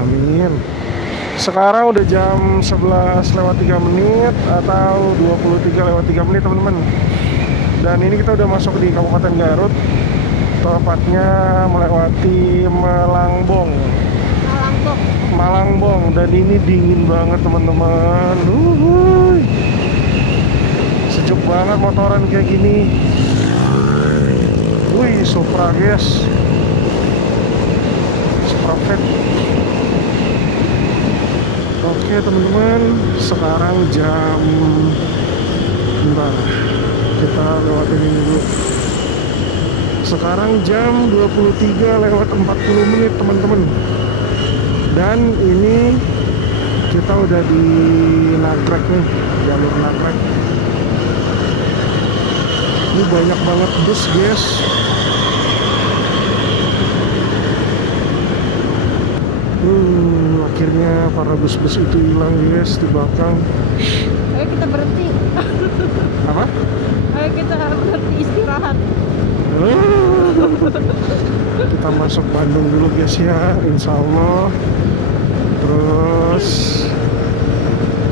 Amin. Sekarang udah jam 11 lewat 3 menit atau 23 lewat 3 menit teman-teman. Dan ini kita udah masuk di Kabupaten Garut. Tepatnya melewati Malangbong. Malangbong, dan ini dingin banget teman-teman. Sejuk banget motoran kayak gini. Wih, Supra guys. Supra Fat. Oke teman-teman, sekarang jam bentar, kita lewatin ini dulu. Sekarang jam 23 lewat 40 menit teman-teman. Dan ini kita udah di Nagrek nih, jalur Nagrek. Ini banyak banget bus guys. Akhirnya para bus-bus itu hilang guys di belakang. Ayo kita berhenti. Apa? Ayo kita berhenti istirahat. Kita masuk Bandung dulu guys ya, insya Allah. Terus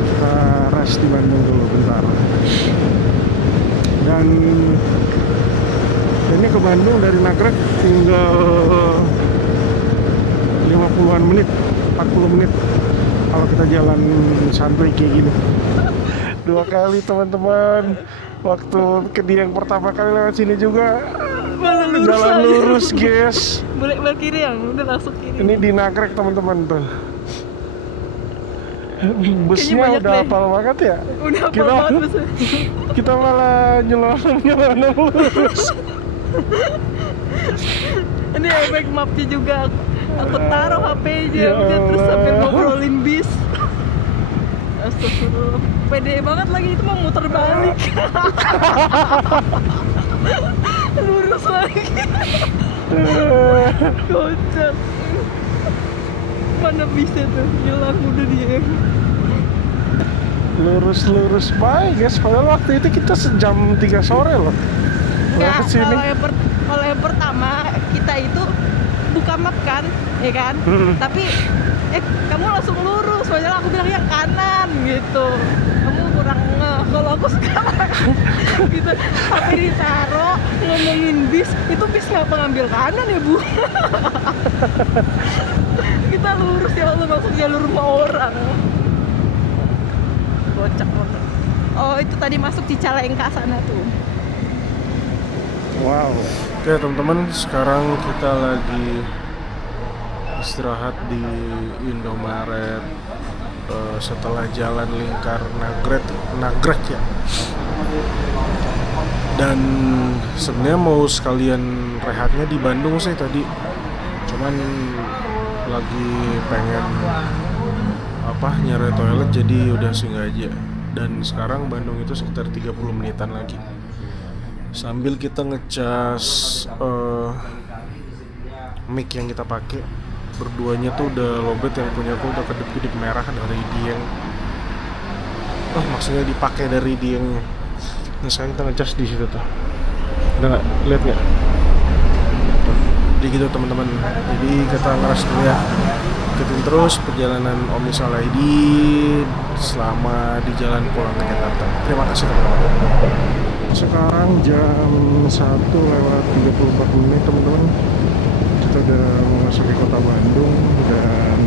kita rest di Bandung dulu bentar. Dan ini ke Bandung dari Nagrek tinggal 50-an menit, 40 menit kalau kita jalan santai kayak gini. 2 kali teman-teman. Waktu ke Dieng pertama kali lewat sini juga jalan lurus guys. Boleh belok kiri yang udah langsung kiri. Ini di Nagrek teman-teman tuh. Busnya udah hafal banget ya. Udah hafal banget busnya. Kita malah nyelonong lurus. Ini efek mapnya juga. Aku taruh HP-nya Ya udah terus Allah. sambil ngobrolin bis. Astagfirullah. Pede banget lagi itu mau muter balik. Lurus lagi. Kocak. Mana bisa tuh hilang udah dia. Lurus baik guys. Padahal waktu itu kita sejam 3 sore loh. Ya, Lewat sini. kalau yang pertama kita itu buka map kan, ya kan? Tapi kamu langsung lurus, padahal aku bilang yang kanan gitu. Kamu kurang ngeh. Kalau aku sekarang gitu, HP ditaruh ngomongin bis, itu bis ngapa ngambil kanan ya bu? Kita lurus ya Allah masuk jalur rumah orang. Kocak banget. Oh itu tadi masuk Cicalengka sana tuh. Wow. Oke teman-teman, sekarang kita lagi istirahat di Indomaret setelah jalan lingkar Nagrek ya. Dan sebenarnya mau sekalian rehatnya di Bandung sih tadi. Cuman lagi pengen nyari toilet jadi udah singgah aja. Dan sekarang Bandung itu sekitar 30 menitan lagi. Sambil kita ngecas mic yang kita pakai, berduanya tuh udah lowbat, yang punya aku udah kedip-kedip merah dari Dieng. Maksudnya dipakai dari Dieng. Nah sekarang kita ngecas di situ tuh. Udah nggak? Lihat nggak? Jadi gitu teman-teman. Jadi kita ngeras dulu ya. Ikutin terus perjalanan Omisal ID selama di jalan pulang ke Jakarta. Terima kasih teman-teman. Sekarang jam 1 lewat 34 menit teman-teman. Kita udah memasuki kota Bandung dan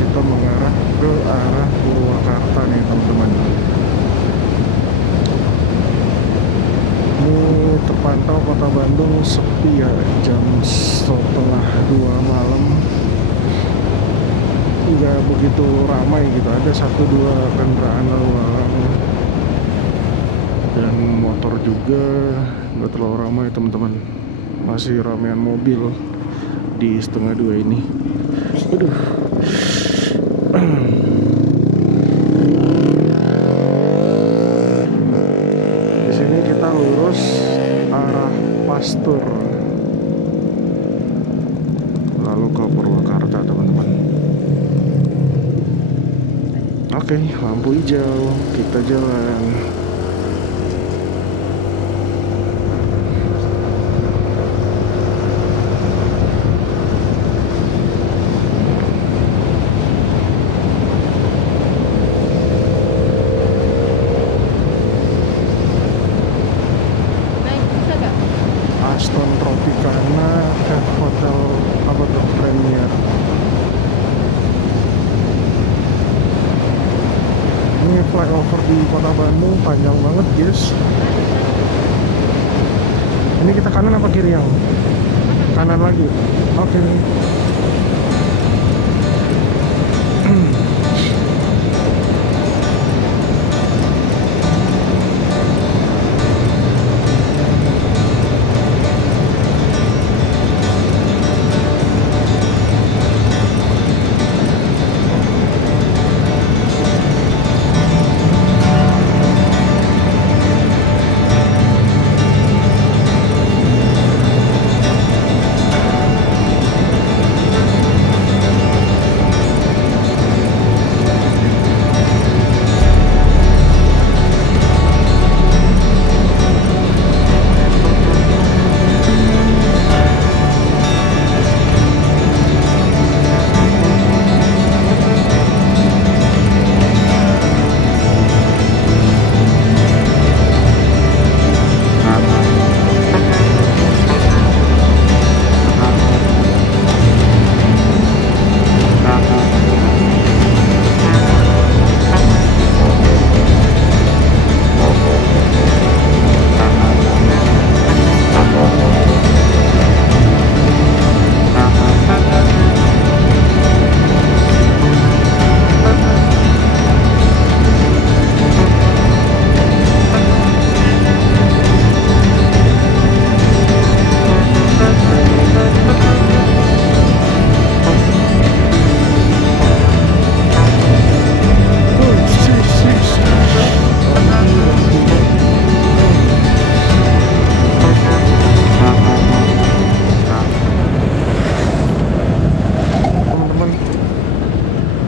kita mengarah ke arah Purwakarta nih teman-teman. Ini terpantau kota Bandung sepi ya, jam setengah 2 malam. Nggak begitu ramai gitu, ada 1-2 kendaraan lalu lalang. Dan motor juga nggak terlalu ramai teman-teman. Masih ramean mobil di setengah 2 ini. Aduh. Di sini kita lurus arah Pastur, lalu ke Purwakarta teman-teman. Oke, lampu hijau, kita jalan. Naik bisa gak? Aston Tropicana ke hotel apa tuh Premier. Ini flyover di kota Bandung panjang banget guys. Ini kita kanan apa kiri yang? Kanan lagi. Oke.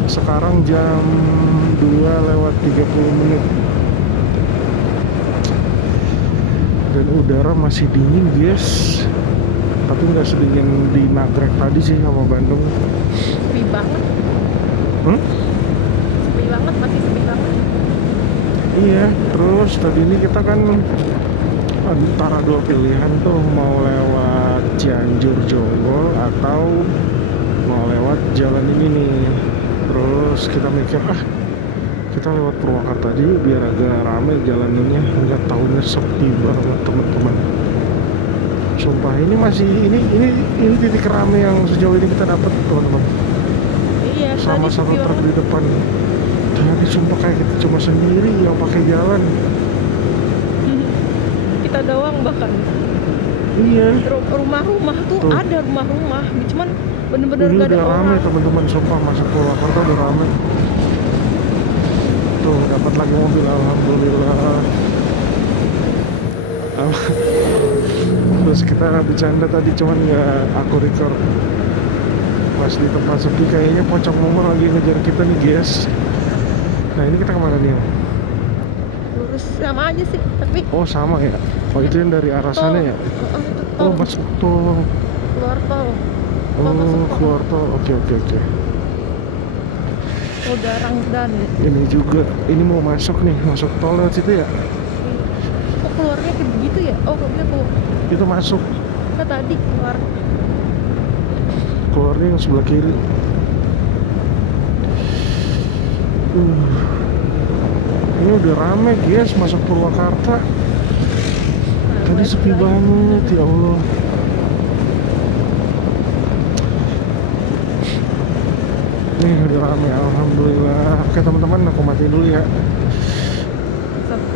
Sekarang jam 2:30 dan udara masih dingin guys, tapi nggak sedingin di Nagrek tadi sih sama Bandung. Sepi banget. Sepi banget, masih sepi banget. Iya, terus tadi ini kita kan antara dua pilihan tuh, mau lewat Cianjur Jonggol atau mau lewat jalan ini nih. Terus kita mikir, kita lewat Purwakarta aja yuk, biar agak rame jalanannya. Nggak taunya sepi banget teman-teman. Sumpah ini masih ini titik rame yang sejauh ini kita dapat teman-teman. Iya, Sama tadi satu sepi truk banget. di depan. Tapi sumpah kayak kita cuma sendiri yang pakai jalan. Kita doang bahkan. Iya. Rumah-rumah tuh Tuh. ada rumah-rumah, cuman bener-bener Ini gak ada udah rame orang. teman-teman, sumpah masuk Purwakarta udah rame. Tuh dapat lagi mobil, alhamdulillah. Terus kita bercanda tadi, cuman nggak aku record. Pas di tempat sepi kayaknya pocong nomor lagi ngejar kita nih guys. Nah ini kita kemana nih? Lurus sama aja sih, tapi Oh sama ya. Oh itu yang dari arah sana ya. Oh masuk tol. keluar tol. Masuk Oh tol. keluar tol. Oke. Oh, Garang dan Ini juga, ini mau masuk nih, masuk tol lewat situ ya. kok keluarnya kayak begitu ya? Oh, kok gitu. Itu masuk. Nah, tadi Keluarnya yang sebelah kiri. Ini udah rame guys, masuk Purwakarta. Tadi sepi banget, ya Allah. Nih udah rame, alhamdulillah. Oke teman-teman, aku matiin dulu ya.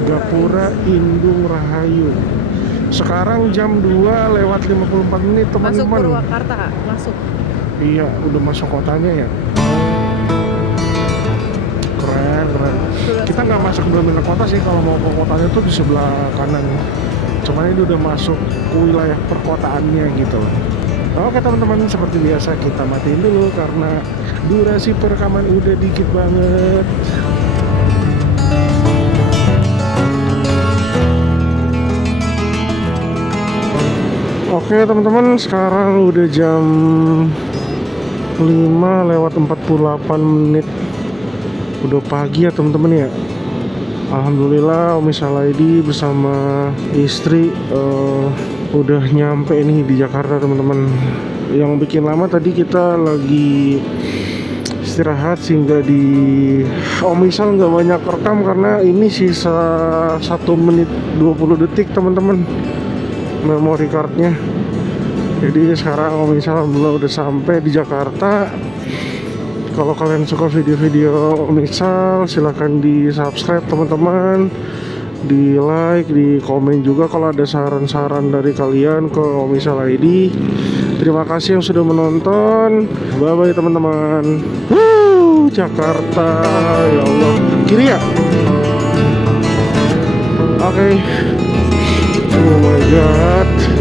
Gapura Indung Rahayu. Sekarang jam 2:54 masuk teman-teman. Purwakarta, masuk. Iya, udah masuk kotanya ya. Keren. Kita nggak masuk benar-benar kota sih, kalau mau ke kotanya tuh di sebelah kanan. Cuman ini udah masuk ke wilayah perkotaannya gitu. Oke teman-teman, seperti biasa kita matiin dulu karena durasi perekaman udah dikit banget. Oke teman-teman, sekarang udah jam 5:48. Udah pagi ya teman-teman ya. Alhamdulillah Umi Salaidi bersama istri udah nyampe nih di Jakarta teman-teman. Yang bikin lama tadi kita lagi istirahat sehingga di Om Isal nggak banyak rekam karena ini sisa 1 menit 20 detik teman-teman memory cardnya. Jadi sekarang Om Isal alhamdulillah udah sampai di Jakarta. Kalau kalian suka video-video Om Isal silahkan di subscribe teman-teman, di like, di komen juga kalau ada saran-saran dari kalian ke Om Isal ID. Terima kasih yang sudah menonton. Bye bye teman-teman. Jakarta, ya Allah. Kiri ya? Oke. Oh my god.